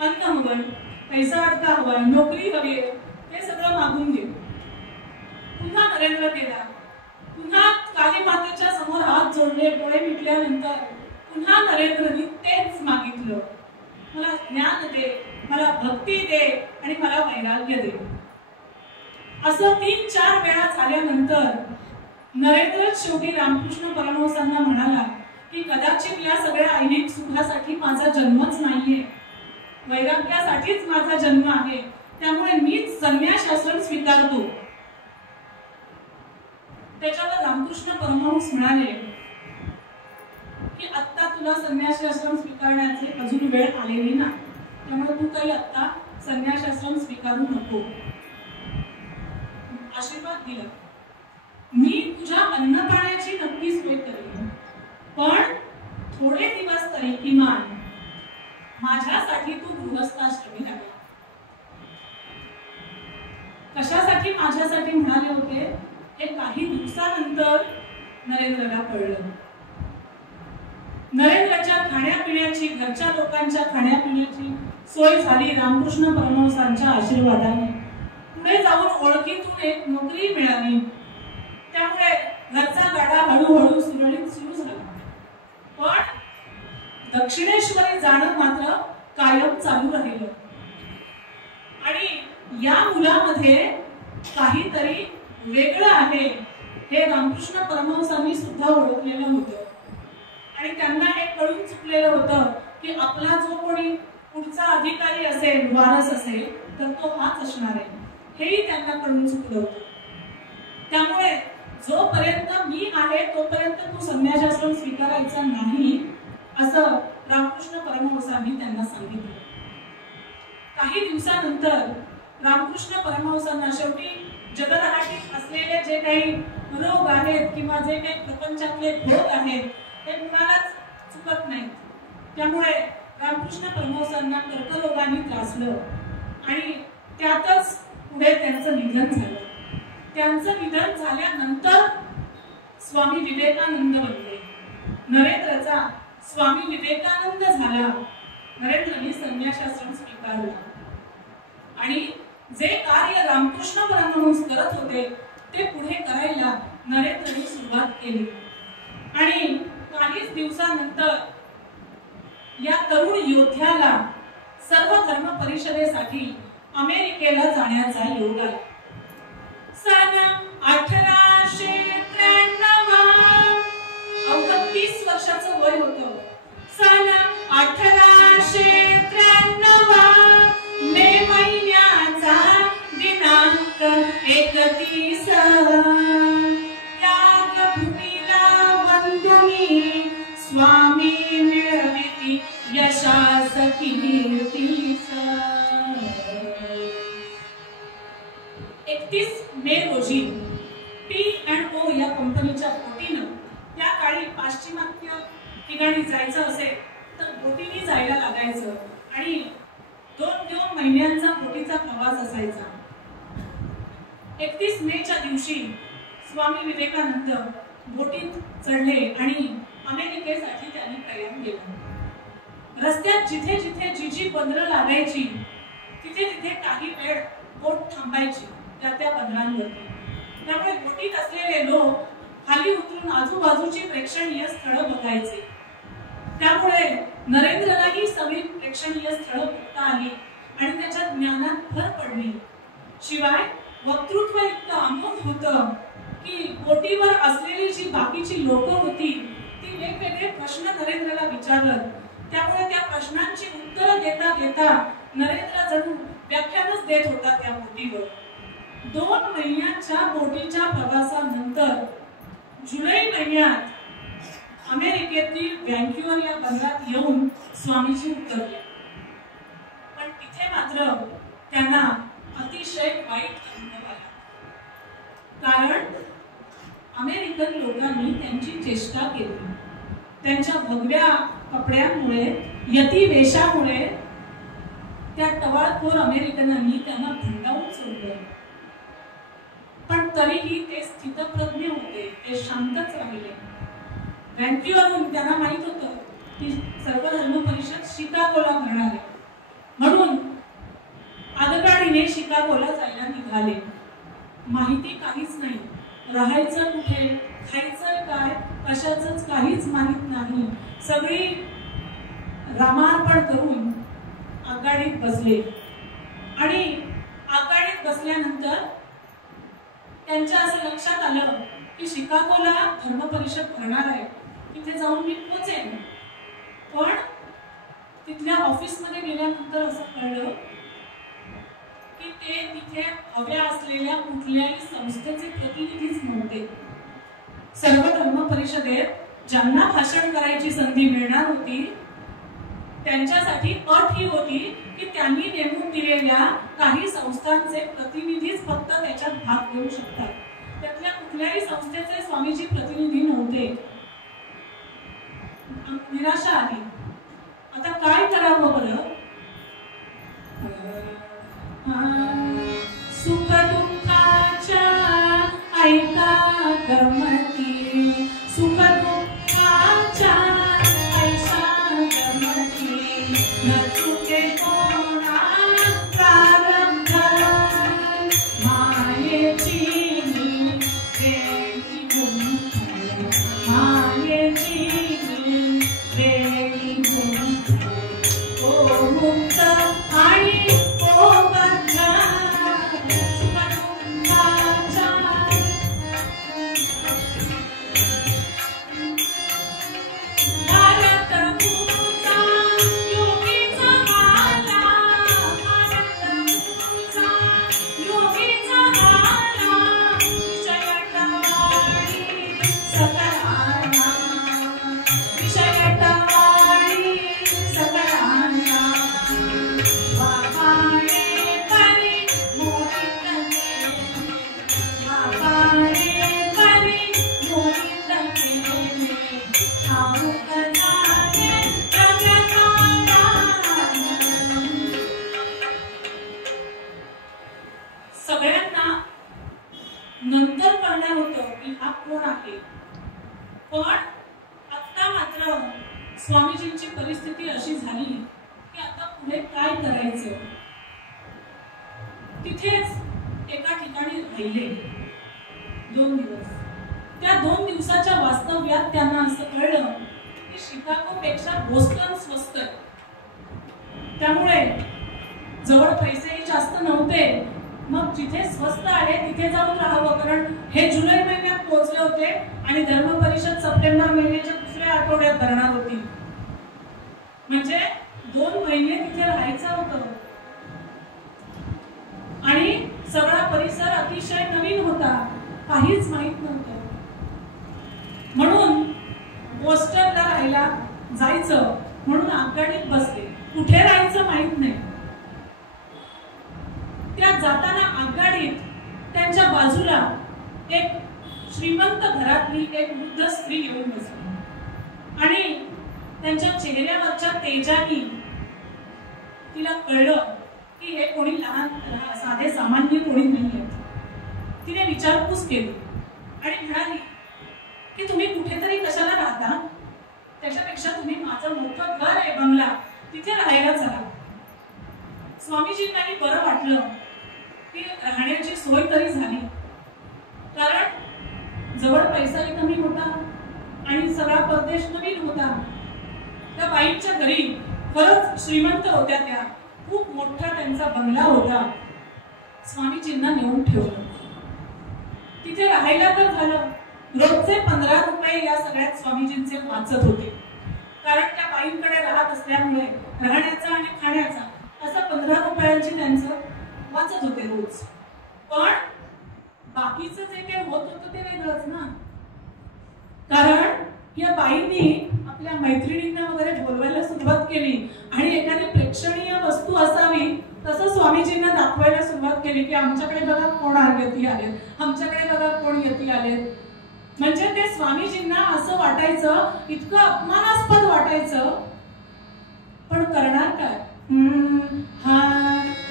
अन्न हवंय, पैसा अडका हवाय, नोकरी हवी आहे, ते सगळं मागून घे. पुन्हा नरेंद्र गेला. पुन्हा काली मातेच्या समोर हात जोडले, डोळे मिटल्यानंतर पुन्हा नरेंद्रनी तेच मागितलं. मला ज्ञान दे, मला भक्ती दे आणि मला वैराग्य दे. असं 3-4 वेळा झाल्यानंतर नरेंद्र शेवटी रामकृष्ण परमहंसांना म्हणाला की कदाचित या सगळ्या ऐहिक सुखासाठी माझा जन्मच नाहीये, वैराग्यासाठीच माझा जन्म आहे, त्यामुळे मीच संन्यास आश्रम स्वीकारतो. त्याच्यावर रामकृष्ण परमहंस म्हणाले की आता तुला संन्यास आश्रम स्वीकारण्याची अजून वेळ आलेली ना, त्यामुळे तू काही आता संन्यास आश्रम स्वीकारू नको. आशीर्वाद दिला, मी तुझ्या अन्न पाण्याची नक्की सोय करेन, पण थोडे दिवस तरी किमान माझ्यासाठी तू गृहस्थाश्रमी राहा. कशासाठी माझ्यासाठी म्हणाले होते हे काही दिवसानंतर नरेंद्रला कळलं. नरेंद्रच्या खाण्यापिण्याची, घरच्या लोकांच्या खाण्यापिण्याची सोय झाली रामकृष्ण परमहंसांच्या आशीर्वादाने. पुढे जाऊन ओळखीतून एक नोकरी मिळाली, त्यामुळे घरचा गाडा हळूहळू सुरळीत सुरू झाला. पण दक्षिणेश्वरी जाणं मात्र कायम चालू राहिलं. आणि या मुलामध्ये काहीतरी वेगळं आहे हे रामकृष्ण परमहंसांनी सुद्धा ओळखलेलं होतं. आणि त्यांना हे कळून चुकलेलं होतं की आपला जो कोणी पुढचा अधिकारी असेल, वारस असेल, तर तो हाच असणार आहे, हेही त्यांना कळून चुकलं होतं. त्यामुळे जोपर्यंत मी आहे तोपर्यंत तू संन्यासाश्रम स्वीकारायचा नाही, असं रामकृष्ण परमहंसांनी त्यांना सांगितलं. काही दिवसानंतर रामकृष्ण परमहंसांना शेवटी जगदहाटीत असलेले जे काही रोग आहेत किंवा जे काही प्रपंचातले भोग आहेत ते कुणालाच चुकत नाहीत. त्यामुळे रामकृष्ण परमहंसांना कर्करोगाने त्रासलं आणि त्यातच पुढे त्यांचं निधन झालं. त्यांचं निधन झाल्यानंतर स्वामी विवेकानंद बनले. नरेंद्रचा स्वामी विवेकानंद झाला. नरेंद्रने संन्यासाश्रम स्वीकारला आणि जे कार्य रामकृष्ण परमहंस करत होते ते पुढे करायला नरेंद्रने सुरुवात केली. आणि काहीच दिवसानंतर या तरुण योद्ध्याला सर्व धर्म परिषदेसाठी अमेरिकेला जाण्याचा योग आला. सन 1893 अवघं 30 वर्षाचं वय होतं. सन 1893 मे महिन्याचा दिनांक 31 यागभूमीला वंदुनी स्वामी मिळविती यशास कीर्तीस. 31 मे रोजी P&O या कंपनीच्या बोटीनं, त्या काळी पाश्चिमात्य ठिकाणी जायचं असेल तर बोटीने जायला लागायचं आणि 2 महिन्यांचा बोटीचा प्रवास असायचा. 31 मेच्या दिवशी स्वामी विवेकानंद बोटीत चढले आणि अमेरिकेसाठी त्यांनी प्रयाण केला. रस्त्यात जिथे जिथे जी बंदरं लागायची तिथे तिथे काही वेळ बोट थांबायची त्या बंदरांवरती. त्यामुळे बोटीत असलेले लोक खाली उतरून आजूबाजूची प्रेक्षणीय स्थळं बघायचे. त्यामुळे नरेंद्रला ही सगळी प्रेक्षणीय स्थळं बघता आली आणि त्याच्या ज्ञानात भर पडली. शिवाय वक्तृत्व इतकं अमोघ होतं की बोटीवर असलेली जी बाकीची लोक होती ती वेगवेगळे प्रश्न नरेंद्रला विचारत. त्यामुळे त्या प्रश्नांची उत्तरं देता देता नरेंद्र जणू व्याख्यानच देत होता त्या बोटीवर. 2 महिन्यांच्या बोटीच्या प्रवासानंतर जुलै महिन्यात अमेरिकेतील व्हँक्युव्हर या बंदरात येऊन स्वामीजी उतरले. पण तिथे मात्र त्यांना अतिशय वाईट अनुभव आला. कारण अमेरिकन लोकांनी त्यांची चेष्टा केली. त्यांच्या भगव्या कपड्यांमुळे, यती वेशामुळे त्या टवाळखोर अमेरिकनांनी त्यांना भंडावून सोडलं. पण तरीही ते स्थितप्रज्ञ होते, ते शांतच राहिले. व्हँक्युव्हरहून त्यांना माहित होतं की सर्व धर्म परिषद शिकागोला भरणार आहे, म्हणून आगगाडीने शिकागोला जायला निघाले. माहिती काहीच नाही, राहायचं कुठे, खायचं काय, कशाचंच काहीच माहित नाही. सगळी रामार्पण करून आघाडीत बसले आणि आघाडीत बसल्यानंतर त्यांच्या असं लक्षात आलं की शिकागोला धर्म परिषद भरणार आहे, तिथे जाऊन मी पोहोचेन. पण तिथल्या ऑफिसमध्ये गेल्यानंतर असं कळलं की ते तिथे हव्या असलेल्या कुठल्याही संस्थेचे प्रतिनिधीच नव्हते. सर्व धर्म परिषदेत ज्यांना भाषण करायची संधी मिळणार होती त्यांच्यासाठी अट ही होती की त्यांनी नेमून दिलेल्या काही संस्थांचे प्रतिनिधीच फक्त त्याच्यात भाग घेऊ शकतात. त्यातल्या कुठल्याही संस्थेचे स्वामीजी प्रतिनिधी नव्हते. निराशा आली. आता काय करावं बरं? सुख दुःखाच्या ऐका गमती, सुख दुःखाच्या ऐसा गमती, न चुके कोणा प्रारंभ, मायेची वेळी गुंफणे, मायेची वेळी गुंफणे, ओ मुक्त आणि ओ बंध, सुख दुःखाच्या भारत तुझा योगीचा आला, भारत तुझा योगीचा आला, विषय टाळी सकळांना, विषय टाळी सकळांना, वाकाणे परी मोहित केले, वाकाणे परी मोहित केले, ठाऊक झाले जगताला. सगळ्यांना नंतर कळणार होतं की हा कोण आहे. पण आता मात्र स्वामीजींची परिस्थिती अशी झाली की आता पुढे काय करायचं. तिथेच एका ठिकाणी राहिले 2 दिवस. त्या 2 दिवसाच्या वास्तव्यात त्यांना असं कळलं की शिकागोपेक्षा बोस्टन स्वस्त आहे. त्यामुळे जवळ पैसेही जास्त नव्हते. मग जिथे स्वस्त आहे तिथे जाऊन राहावं, कारण हे जुलै महिन्यात पोहोचले होते आणि धर्म परिषद सप्टेंबर महिन्याच्या दुसऱ्या आठवड्यात भरणार होती. म्हणजे 2 महिने तिथे राहायचं होतं आणि सगळा परिसर अतिशय नवीन होता, काहीच माहित नव्हतं. म्हणून बोस्टनला राहायला जायचं म्हणून आघाडीत बसले. कुठे राहायचं माहित नाही. त्या जाताना आघाडीत त्यांच्या बाजूला एक श्रीमंत घरातली एक वृद्ध स्त्री येऊन बसली आणि त्यांच्या चेहऱ्यावरच्या तेजाने तिला कळलं की हे कोणी लहान साधे सामान्य कोणी नाही. तिने विचारपूस केली आणि म्हणाली की तुम्ही कुठेतरी कशाला राहता, त्याच्यापेक्षा तुम्ही माझं मोठं घर आहे बंगला, तिथे राहायला चला. स्वामीजींनाही बरं वाटलं की राहण्याची सोय तरी झाली, कारण जवळ पैसाही कमी होता आणि सगळा परदेश नवीन होता. त्या बाईंच्या घरी खरंच श्रीमंत होत्या, त्या खूप मोठा त्यांचा बंगला होता. स्वामीजींना नेऊन ठेवलं. तिथे राहायला तर झालं. रोजचे 15 रुपये या सगळ्यात स्वामीजींचे वाचत होते, कारण त्या बाईंकडे राहत असल्यामुळे राहण्याचा आणि खाण्याचा असं 15 रुपयांची त्यांचं वाचत होते रोज. पण बाकीचं जे काही होत होतं ते वेगळंच ना, कारण या बाईंनी आपल्या मैत्रिणींना वगैरे बोलवायला सुरुवात केली आणि एखादी प्रेक्षणीय वस्तू असावी तसं स्वामीजींना दाखवायला सुरुवात केली की आमच्याकडे बघा कोण यती आलेत, आमच्याकडे बघा कोण यती आलेत. म्हणजे ते स्वामीजींना असं वाटायचं, इतकं अपमानास्पद वाटायचं. पण करणार काय? हा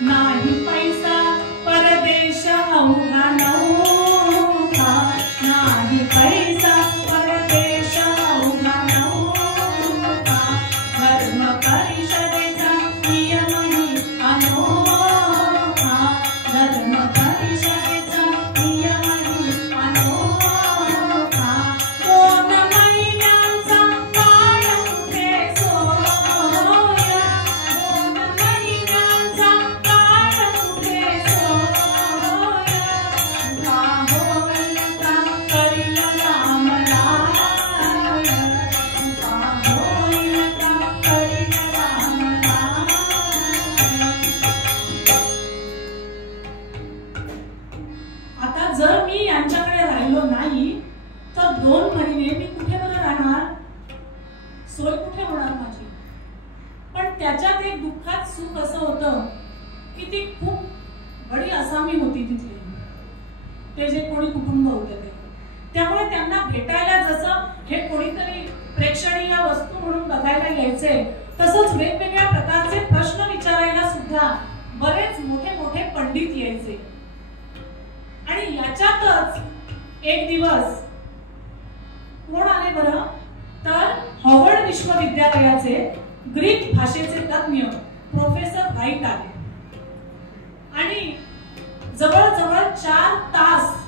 नाही पैसा परदेश अवघा नव्हता, नाही पैसा परदेश अवघा नव्हता, धर्म परिषदेचा नियमही अनोखा, धर्म परिषदेचा नियमही अनोखा, 2 महिन्यांचा काळ ते सोया, 2 महिन्यांचा आता जर मी यांच्याकडे राहिलो नाही तर 2 महिने मी कुठे बरं राहणार, सोय कुठे होणार माझी. पण त्याच्यात एक दुःखात सुख असं होतं की ती खूप बडी असामी होती तिथली, ते जे कोणी कुटुंब होते ते. त्यामुळे त्यांना भेटायला जसं हे कोणीतरी प्रेक्षणीय वस्तू म्हणून बघायला यायचे, तसंच वेगवेगळ्या प्रकारचे प्रश्न विचारायला सुद्धा बरेच मोठे मोठे पंडित यायचे. आणि याच्यातच एक दिवस कोण आले बरं, तर हार्वर्ड विश्वविद्यालयाचे ग्रीक भाषेचे तज्ञ प्रोफेसर व्हाईट आले आणि जवळजवळ 4 तास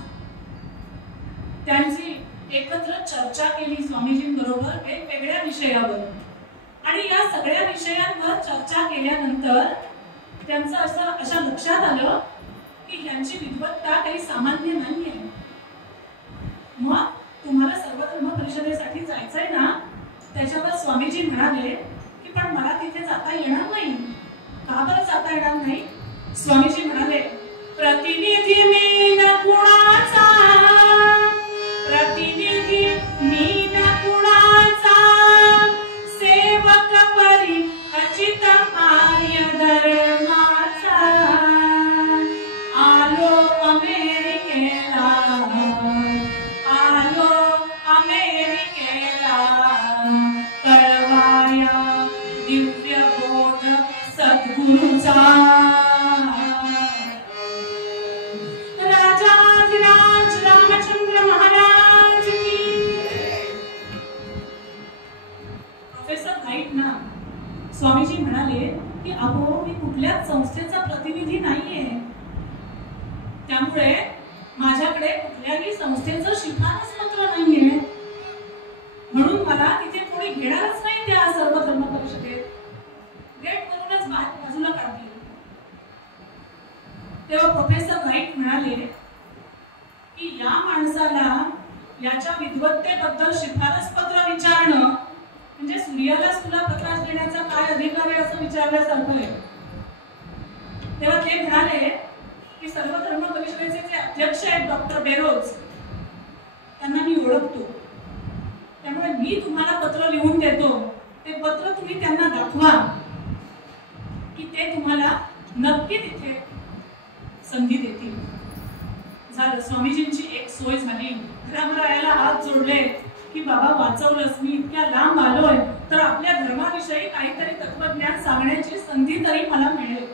त्यांची एकत्र चर्चा केली स्वामीजींबरोबर वेगवेगळ्या विषयावर. आणि या सगळ्या विषयांवर चर्चा केल्यानंतर त्यांचं अशा लक्षात आलं की यांची विद्वत्ता काही सामान्य नाहीये. मग तुम्हाला सर्वधर्म परिषदेसाठी जायचंय ना, त्याच्यावर स्वामीजी म्हणाले की पण मला तिथे जाता येणार नाही. का बरं जाता येणार नाही? स्वामीजी म्हणाले, प्रतिनिधी मी न कुणाचा, प्रतिनिधी मी न कुणाचा, सेवक परी अचित आर्य धर्माचा, आलो अमेरिकेला, आलो अमेरिकेला, कळवाया दिव्य बोध सद्गुरूचा. राजाधिराज रामचंद्र महाराज की. प्रोफेसर व्हाईट ना स्वामीजी म्हणाले की अहो मी कुठल्याच संस्थेचा प्रतिनिधी नाहीये, त्यामुळे माझ्याकडे कुठल्याही संस्थेचं शिफारस पत्र नाहीये, म्हणून मला तिथे कोणी घेणारच नाही त्या सर्वधर्म परिषदेत. गेट वरूनच बाजूला काढली. तेव्हा प्रोफेसर व्हाईट म्हणाले की या माणसाला याच्या विद्वत्तेबद्दल शिफारस पत्र विचारणं म्हणजे सूर्यालाच तुला प्रकाश देण्याचा काय अधिकार आहे असं विचारल्यासारखं आहे. तेव्हा ते म्हणाले की सर्वधर्म परिषदेचे जे अध्यक्ष आहेत डॉक्टर बेरोज, त्यांना मी ओळखतो, त्यामुळे मी तुम्हाला पत्र लिहून देतो, ते पत्र तुम्ही त्यांना दाखवा की ते तुम्हाला नक्की तिथे संधी देतील. झालं, स्वामीजींची एक सोय झाली. रामरायाला हात जोडले की बाबा वाचवलंस, मी इतक्या लांब आलोय तर आपल्या धर्माविषयी काहीतरी तत्वज्ञान सांगण्याची संधी तरी मला मिळेल.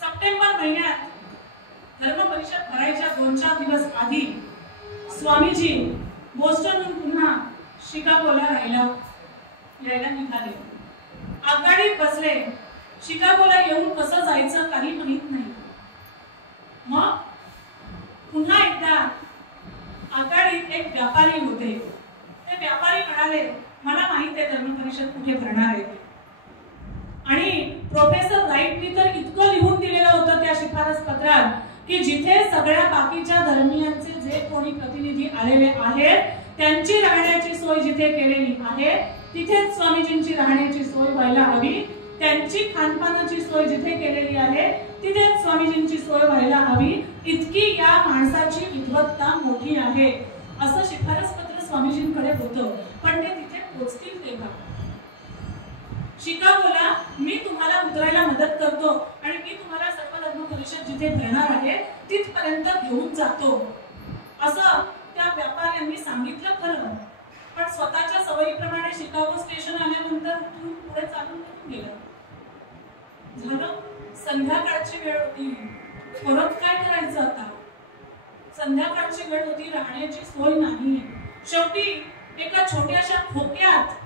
सप्टेंबर महिन्यात धर्म परिषद भरायच्या 2-4 दिवस आधी स्वामीजी बोस्टनहून पुन्हा शिकागोला यायला निघाले. आगगाडीत बसले. शिकागोला येऊन कसं जायचं काही माहित नाही. मग पुन्हा एकदा आगगाडीत एक व्यापारी होते. ते व्यापारी म्हणाले, मला माहित आहे धर्म परिषद कुठे भरणार आहे. आणि प्रोफेसर व्हाईटनी तर इतकं लिहून दिलेलं होतं त्या शिफारस पत्रात की जिथे सगळ्या बाकीच्या धर्मीयांचे जे कोणी प्रतिनिधी आलेले आहेत त्यांची राहण्याची सोय जिथे केलेली आहे तिथेच स्वामीजींची राहण्याची सोय व्हायला हवी. त्यांची खानपानाची सोय जिथे केलेली आहे तिथेच स्वामीजींची सोय व्हायला हवी. इतकी या माणसाची विद्वत्ता मोठी आहे असं शिफारस पत्र स्वामीजींकडे होतं. पण ते तिथे पोहोचतील तेव्हा. शिकागोला मी तुम्हाला उतरायला मदत करतो आणि मी तुम्हाला सर्वधर्म परिषद जिथे भरणार आहे तिथपर्यंत घेऊन जातो असं त्या व्यापाऱ्यांनी सांगितलं. खरं, पण स्वतःच्या सवयीप्रमाणे शिकागो स्टेशन आल्यानंतर पुढे चालून गेलं. झालं, संध्याकाळची वेळ होती. परत काय करायचं आता? संध्याकाळची वेळ होती, राहण्याची सोय नाही. शेवटी एका छोट्याशा खोक्यात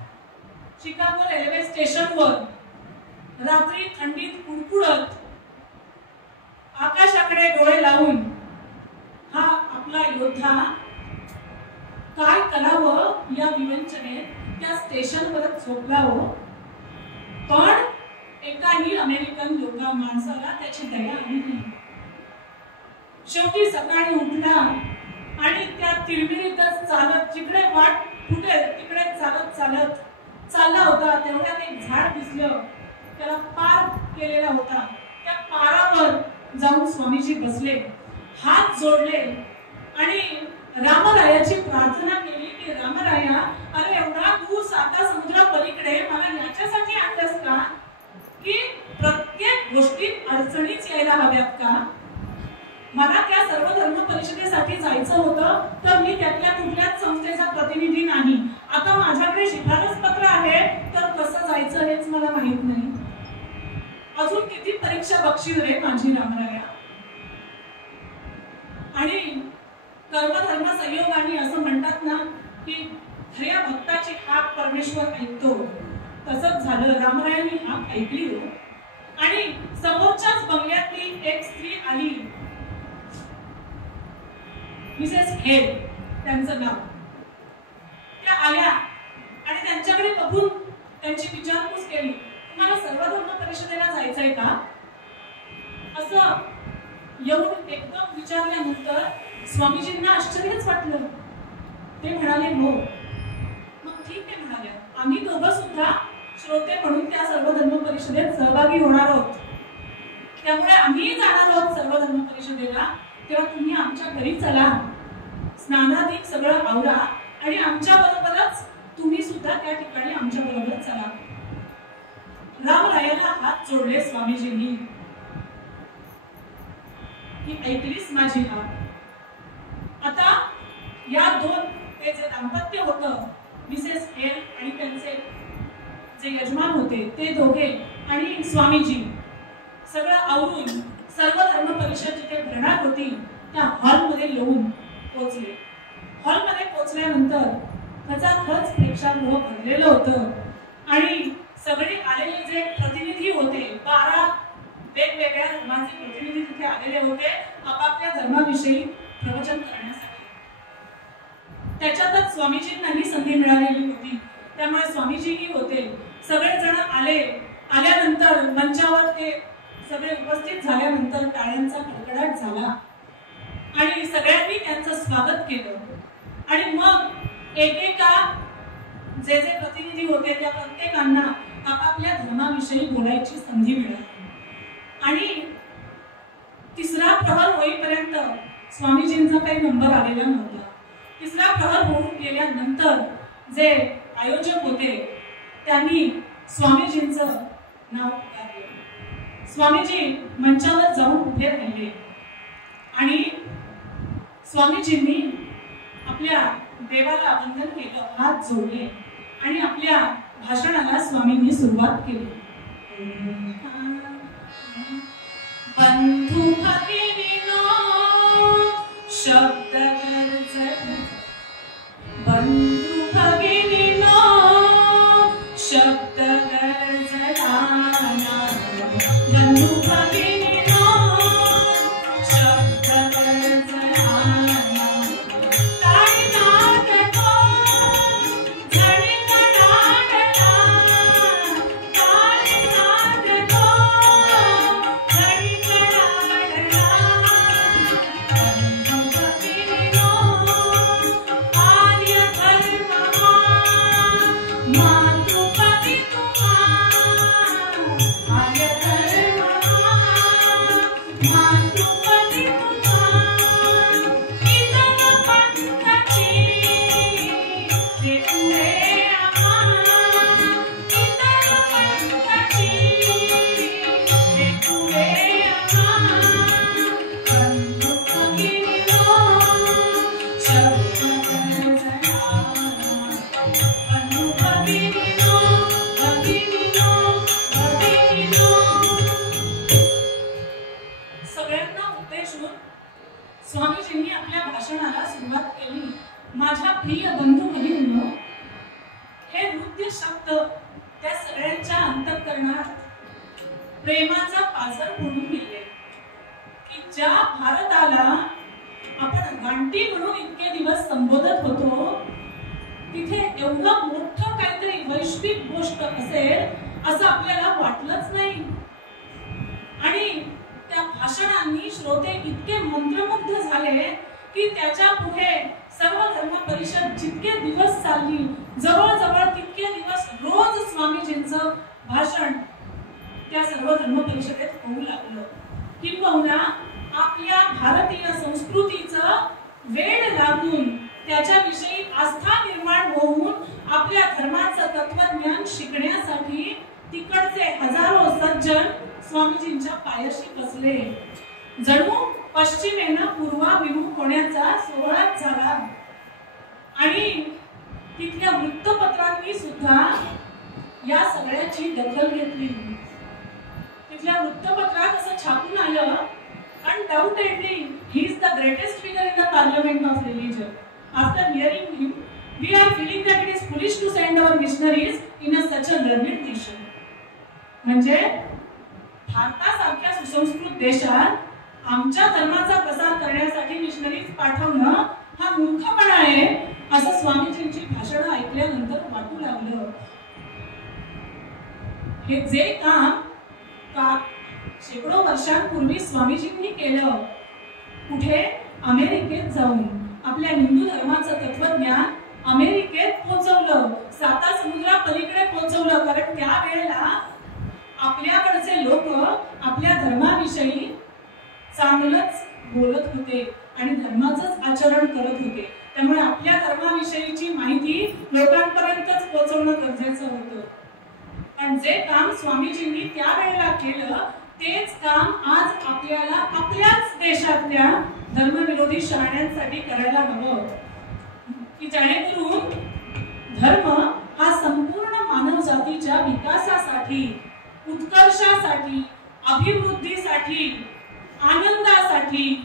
शिकागो रेल्वे स्टेशनवर रात्री थंडीत कुडकुडत आकाशाकडे डोळे लावून हा आपला योद्धा काय करावं या विवंचनेत त्या स्टेशनवरच झोपला हो. पण एकाही अमेरिकन लोका माणसाला त्याची दया आली नाही. शेवटी सकाळी उठला आणि त्या तिरमिरीतच चालत जिकडे वाट फुटेल तिकडे चालत चालत चालला होता. तेवढ्यात एक झाड दिसलं. त्याला पार केलेला होता त्या पारावर जाऊन स्वामीजी बसले, हात जोडले आणि रामरायाची प्रार्थना केली की रामराया, अरे एवढा दूर साता समुद्रा पलीकडे मला याच्यासाठी आणलंस का की प्रत्येक गोष्टीत अडचणीच यायला हव्यात का? मला त्या सर्व धर्म परिषदेसाठी जायचं होतं तर मी त्यातल्या कुठल्याच संस्थेचा प्रतिनिधी नाही. आता माझ्याकडे शिफारस पत्र आहे तर कसं जायचं हेच मला माहित नाही. अजून किती परीक्षा बक्षीस रे माझी रामराया. आणि कर्मधर्म संयोगाने असं म्हणतात ना की खऱ्या भक्ताची हाक परमेश्वर ऐकतो. तसंच झालं. रामरायांनी हाक ऐकली हो. आणि समोरच्याच बंगल्यातली एक स्त्री आली, मिसेस हेड त्यांचं नाव. त्या आल्या आणि त्यांच्याकडे बघून त्यांची विचारपूस केली, तुम्हाला सर्वधर्म परिषदेला जायचंय का? असं येऊन एकदम विचारल्यानंतर स्वामीजींना आश्चर्यच वाटलं. ते म्हणाले हो. मग ठीक आहे म्हणाले, आम्ही दोघं सुद्धा श्रोते म्हणून त्या सर्वधर्म परिषदेत सहभागी होणार आहोत. त्यामुळे आम्ही जाणार आहोत सर्वधर्म परिषदेला. तेव्हा तुम्ही आमच्या घरी चला, स्नानाधिक सगळं आवरा आणि आमच्या बरोबरच तुम्ही सुद्धा त्या ठिकाणी आमच्या बरोबर चला. रामरायाला हात जोडले स्वामीजींनी की ऐकलीस माझी हाक. आता या दोन ते जे दाम्पत्य होतं, मिसेस हेल आणि त्यांचे जे यजमान होते ते दोघे आणि स्वामीजी, सगळं आवरून सर्व धर्म परिषद जिथे भरणार होती त्या हॉलमध्ये येऊन पोहोचले. हॉलमध्ये पोहोचल्यानंतर खचाखच प्रेक्षागृह भरलेलं होतं आणि सगळे आलेले जे प्रतिनिधी होते, 12 वेगवेगळ्या धर्माचे प्रतिनिधी तिथे आलेले होते आपापल्या धर्माविषयी प्रवचन करण्यासाठी. त्याच्यातच स्वामीजींनाही संधी मिळालेली होती. त्यामुळे स्वामीजीही होते. सगळेजण आले. आल्यानंतर मंचावर ते सगळे उपस्थित झाल्यानंतर टाळ्यांचा कडकडाट झाला आणि सगळ्यांनी त्यांचं स्वागत केलं. आणि मग एकेका जे जे प्रतिनिधी होते त्या प्रत्येकांना आपापल्या धर्माविषयी बोलायची संधी मिळाली. आणि तिसरा प्रहर होईपर्यंत स्वामीजींचा काही नंबर आलेला नव्हता. तिसरा प्रहर होऊन गेल्यानंतर जे आयोजक होते त्यांनी स्वामीजींचं नाव पुकारले. स्वामीजी मंचावर जाऊन उभे राहिले आणि स्वामीजींनी आपल्या देवाला वंदन केलं, हात जोडले आणि आपल्या भाषणाला स्वामींनी सुरुवात केली. बंधू भगिनीनो शब्द गरजत, बंधू भगिनीनो शब्द गरजला, बंधू भगिनीनो शब्द गरजला. ताळी नादतो झडी कडाडला, ताळी नादतो झडी कडाडला. बंधू भगिनीनो आर्य धर्म मातृपती तुम्हा, आर्य धर्म मातृपती तुम्हा. इदम पंथाची देतुरे आम्हा, इदम पंथाची देतुरे आम्हा. बंधू भगिनीनो शब्द गरजला, बंधू भगिनीनो भगिनीनो भगिनीनो. सगळ्यांना उद्देशून स्वामीजींनी आपल्या भाषणाला सुरुवात केली. माझ्या प्रिय बंधू भगिनींनो, हे नृत्य शब्द त्या सगळ्यांच्या अंतःकरणात प्रेमाचा पाझर फोडून गेले की ज्या भारताला आपण गांटी म्हणून इतके दिवस संबोधत होतो तिथे एवढं मोठं काहीतरी वैश्विक गोष्ट असेल असं आपल्याला वाटलंच नाही. आणि त्या भाषणांनी श्रोते इतके मंत्रमुग्ध झाले की त्याच्या पुढे सर्व धर्म परिषद जितके दिवस चालली, जवळजवळ तितके दिवस रोज स्वामीजींचं भाषण त्या सर्व धर्म परिषदेत होऊ लागलं. किंबहुना आपल्या भारतीय संस्कृतीचं वेड लागून त्याच्याविषयी आस्था निर्माण होऊन आपल्या धर्माचं तत्वज्ञान शिकण्यासाठी तिकडचे हजारो सज्जन स्वामीजींच्या पायाशी बसले. जणू पश्चिमेनं पूर्वाभिमुख होण्याचा सोहळाच झाला. आणि तिथल्या वृत्तपत्रांनी सुद्धा या सगळ्याची दखल घेतली. तिथल्या वृत्तपत्रात असं छापून आलं, undoubtedly he is the greatest figure in the parliament of religion. After hearing him, we are feeling that it is foolish to send our missionaries in such a learned nation. म्हणजे भारतासारख्या सुसंस्कृत देशात आमच्या धर्माचा प्रसार करण्यासाठी मिशनरीज पाठवणं हा मूर्खपणा आहे असं स्वामीजींची भाषणं ऐकल्यानंतर वाटू लागलं. हे जे काम शेकडो वर्षांपूर्वी स्वामीजींनी केलं, कुठे अमेरिकेत जाऊन आपल्या हिंदू धर्माचं तत्वज्ञान अमेरिकेत पोहोचवलं, साता समुद्रा पलीकडे पोहोचवलं. कारण त्यावेळेला आपल्याकडचे लोक आपल्या धर्माविषयी चांगलंच बोलत होते आणि धर्माचंच आचरण करत होते. त्यामुळे आपल्या धर्माविषयीची माहिती लोकांपर्यंतच पोहोचवणं गरजेचं होतं. पण जे काम स्वामीजींनी त्यावेळेला केलं तेच काम आज आपल्याला आपल्याच देशातल्या धर्मविरोधी शहाण्यांसाठी करायला हवं, की जेणेकरून धर्म हा संपूर्ण मानव जातीच्या विकासासाठी, उत्कर्षासाठी, अभिवृद्धीसाठी, आनंदासाठी,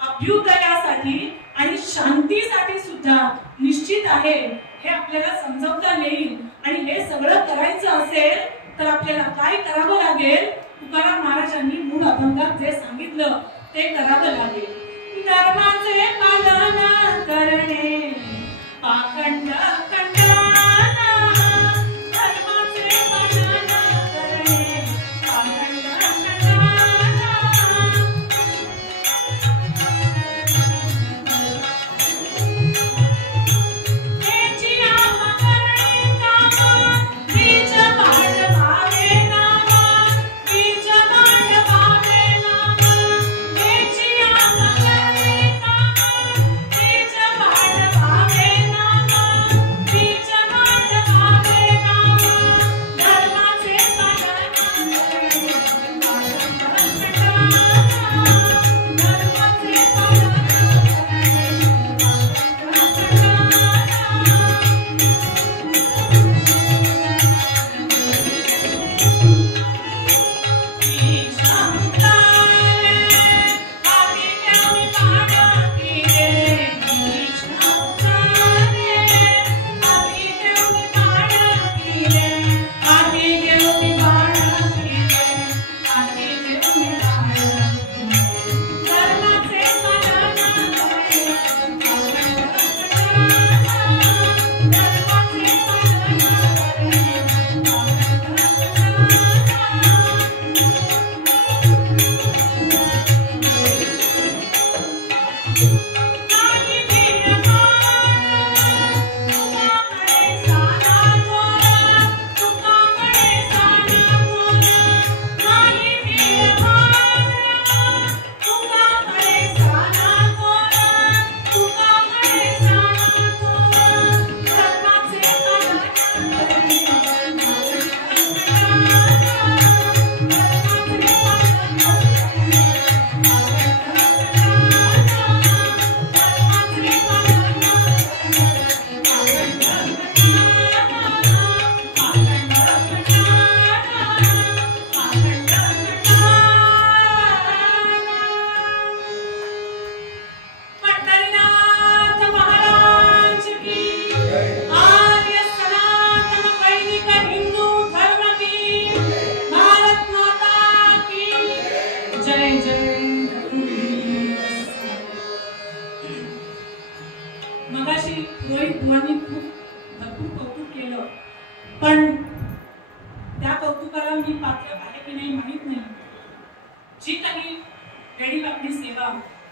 अभ्युदयासाठी आणि शांतीसाठी सुद्धा निश्चित आहे हे आपल्याला समजवता येईल. आणि हे सगळं करायचं असेल तर आपल्याला काय करावं लागेल? तुकाराम महाराजांनी मूळ अभंगात जे सांगितलं ते करावं लागेल. धर्माचे पालन करणे पाखंड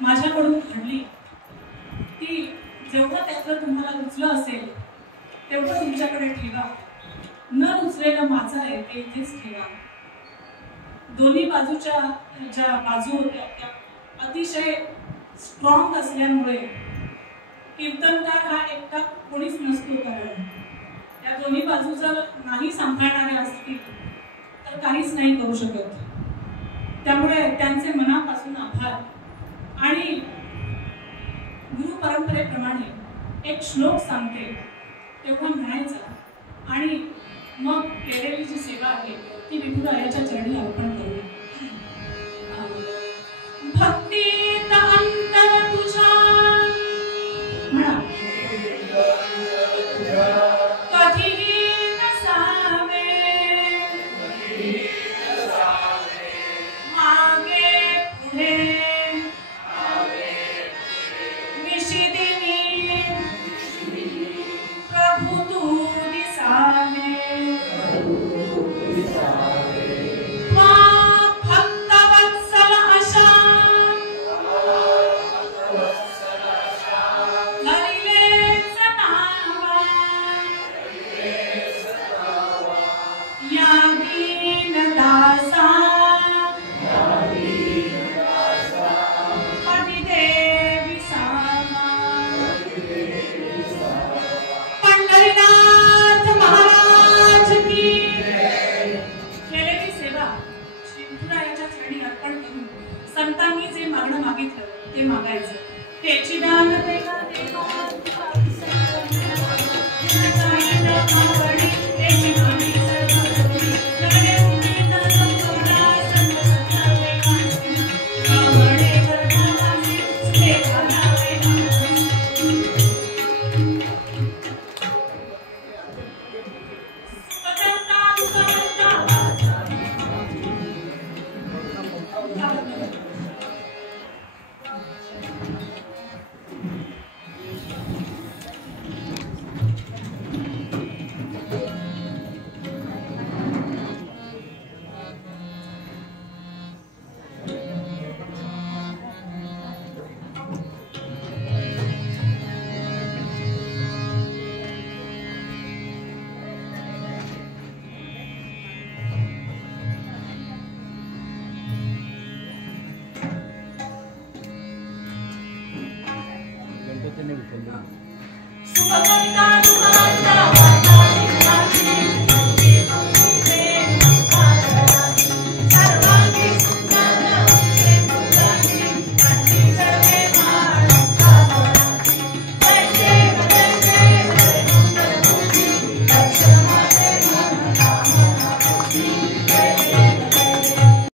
माझ्याकडून घडली ती जेवढं त्यातलं तुम्हाला रुचलं असेल तेवढं तुमच्याकडे ठेवा. न रुचलेलं माझं आहे ते इथेच ठेवा. दोन्ही बाजूच्या ज्या बाजू होत्या त्या अतिशय स्ट्रॉंग असल्यामुळे कीर्तनकार हा एकटा कोणीच नसतो, कारण त्या दोन्ही बाजू जर नाही सांभाळणाऱ्या असतील तर काहीच नाही करू शकत. त्यामुळे त्यांचे मनापासून आभार. आणि गुरु परंपरेप्रमाणे एक श्लोक सांगते तेव्हा म्हणायचं आणि मग केलेली जी सेवा आहे ती विठुरायाच्या चरणी अर्पण करूया. भक्तीत अंतर तुझ्या म्हणा कधीही नसावे, मागे पुढे निशिदिनी प्रभू तू दिसावे. संतांनी जे मागणं मागितलं ते मागायचं. त्याची दान सुखकर्ता